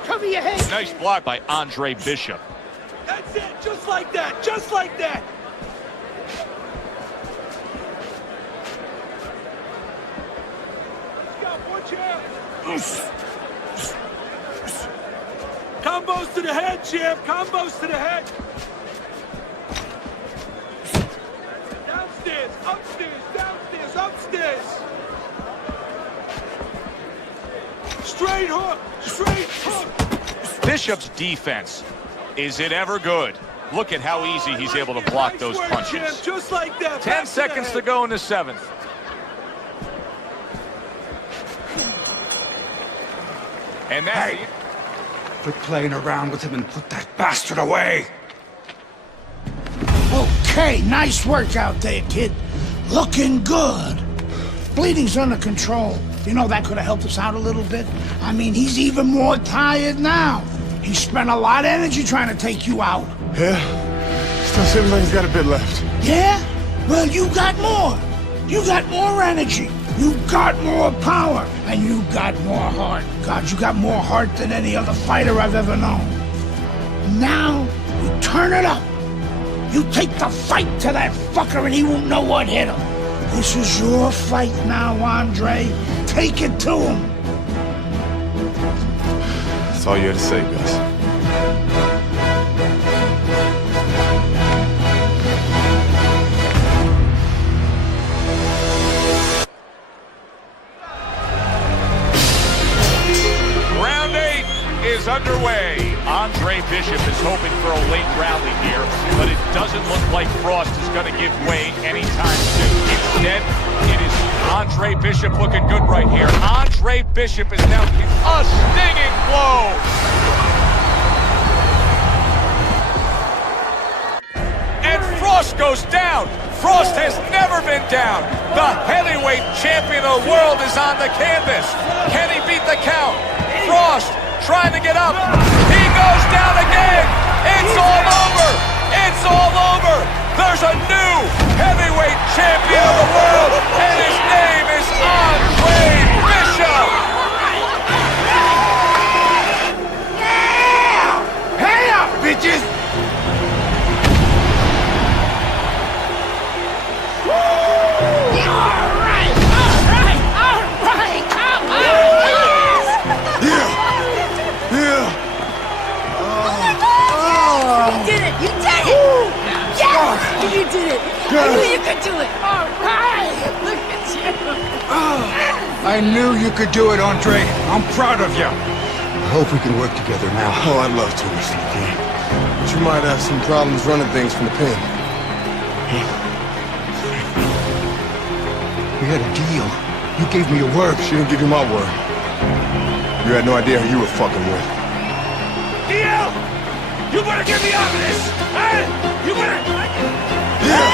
Cover your head. Nice block by Andre Bishop. That's it, just like that, just like that. Watch out. Combos to the head, champ. Combos to the head. Downstairs, upstairs, downstairs, upstairs. Straight hook! Straight hook! Bishop's defense, is it ever good? Look at how easy he's able to block those punches. Just like that. 10 seconds to go in the 7th. And that's Quit playing around with him and put that bastard away. Okay, nice work out there, kid. Looking good. Bleeding's under control. You know, that could have helped us out a little bit. I mean, he's even more tired now. He spent a lot of energy trying to take you out. Yeah? Still seems like he's got a bit left. Yeah? Well, you got more. You got more energy. You got more power. And you got more heart. God, you got more heart than any other fighter I've ever known. Now, you turn it up. You take the fight to that fucker and he won't know what hit him. This is your fight now, Andre. Take it to him. That's all you had to say, Gus. Round 8 is underway. Andre Bishop is hoping for a late rally here, but it doesn't look like Frost is going to give way anytime soon. Instead, it is Andre Bishop looking good right here. Andre Bishop is now a stinging blow. And Frost goes down. Frost has never been down. The heavyweight champion of the world is on the canvas. Can he beat the count? Frost trying to get up. He goes down again. It's all over. It's all over. There's a new heavyweight champion of the world, and his name is Andre Bishop. Hey up, bitches! You did it! I knew you could do it! All right! Look at you! I knew you could do it, Andre. I'm proud of you. I hope we can work together now. Oh, I'd love to, Mr. McQueen. But you might have some problems running things from the pen. We had a deal. You gave me your word. She didn't give you my word. You had no idea who you were fucking with. DL! You better get me out of this! Hey! You better... Yeah!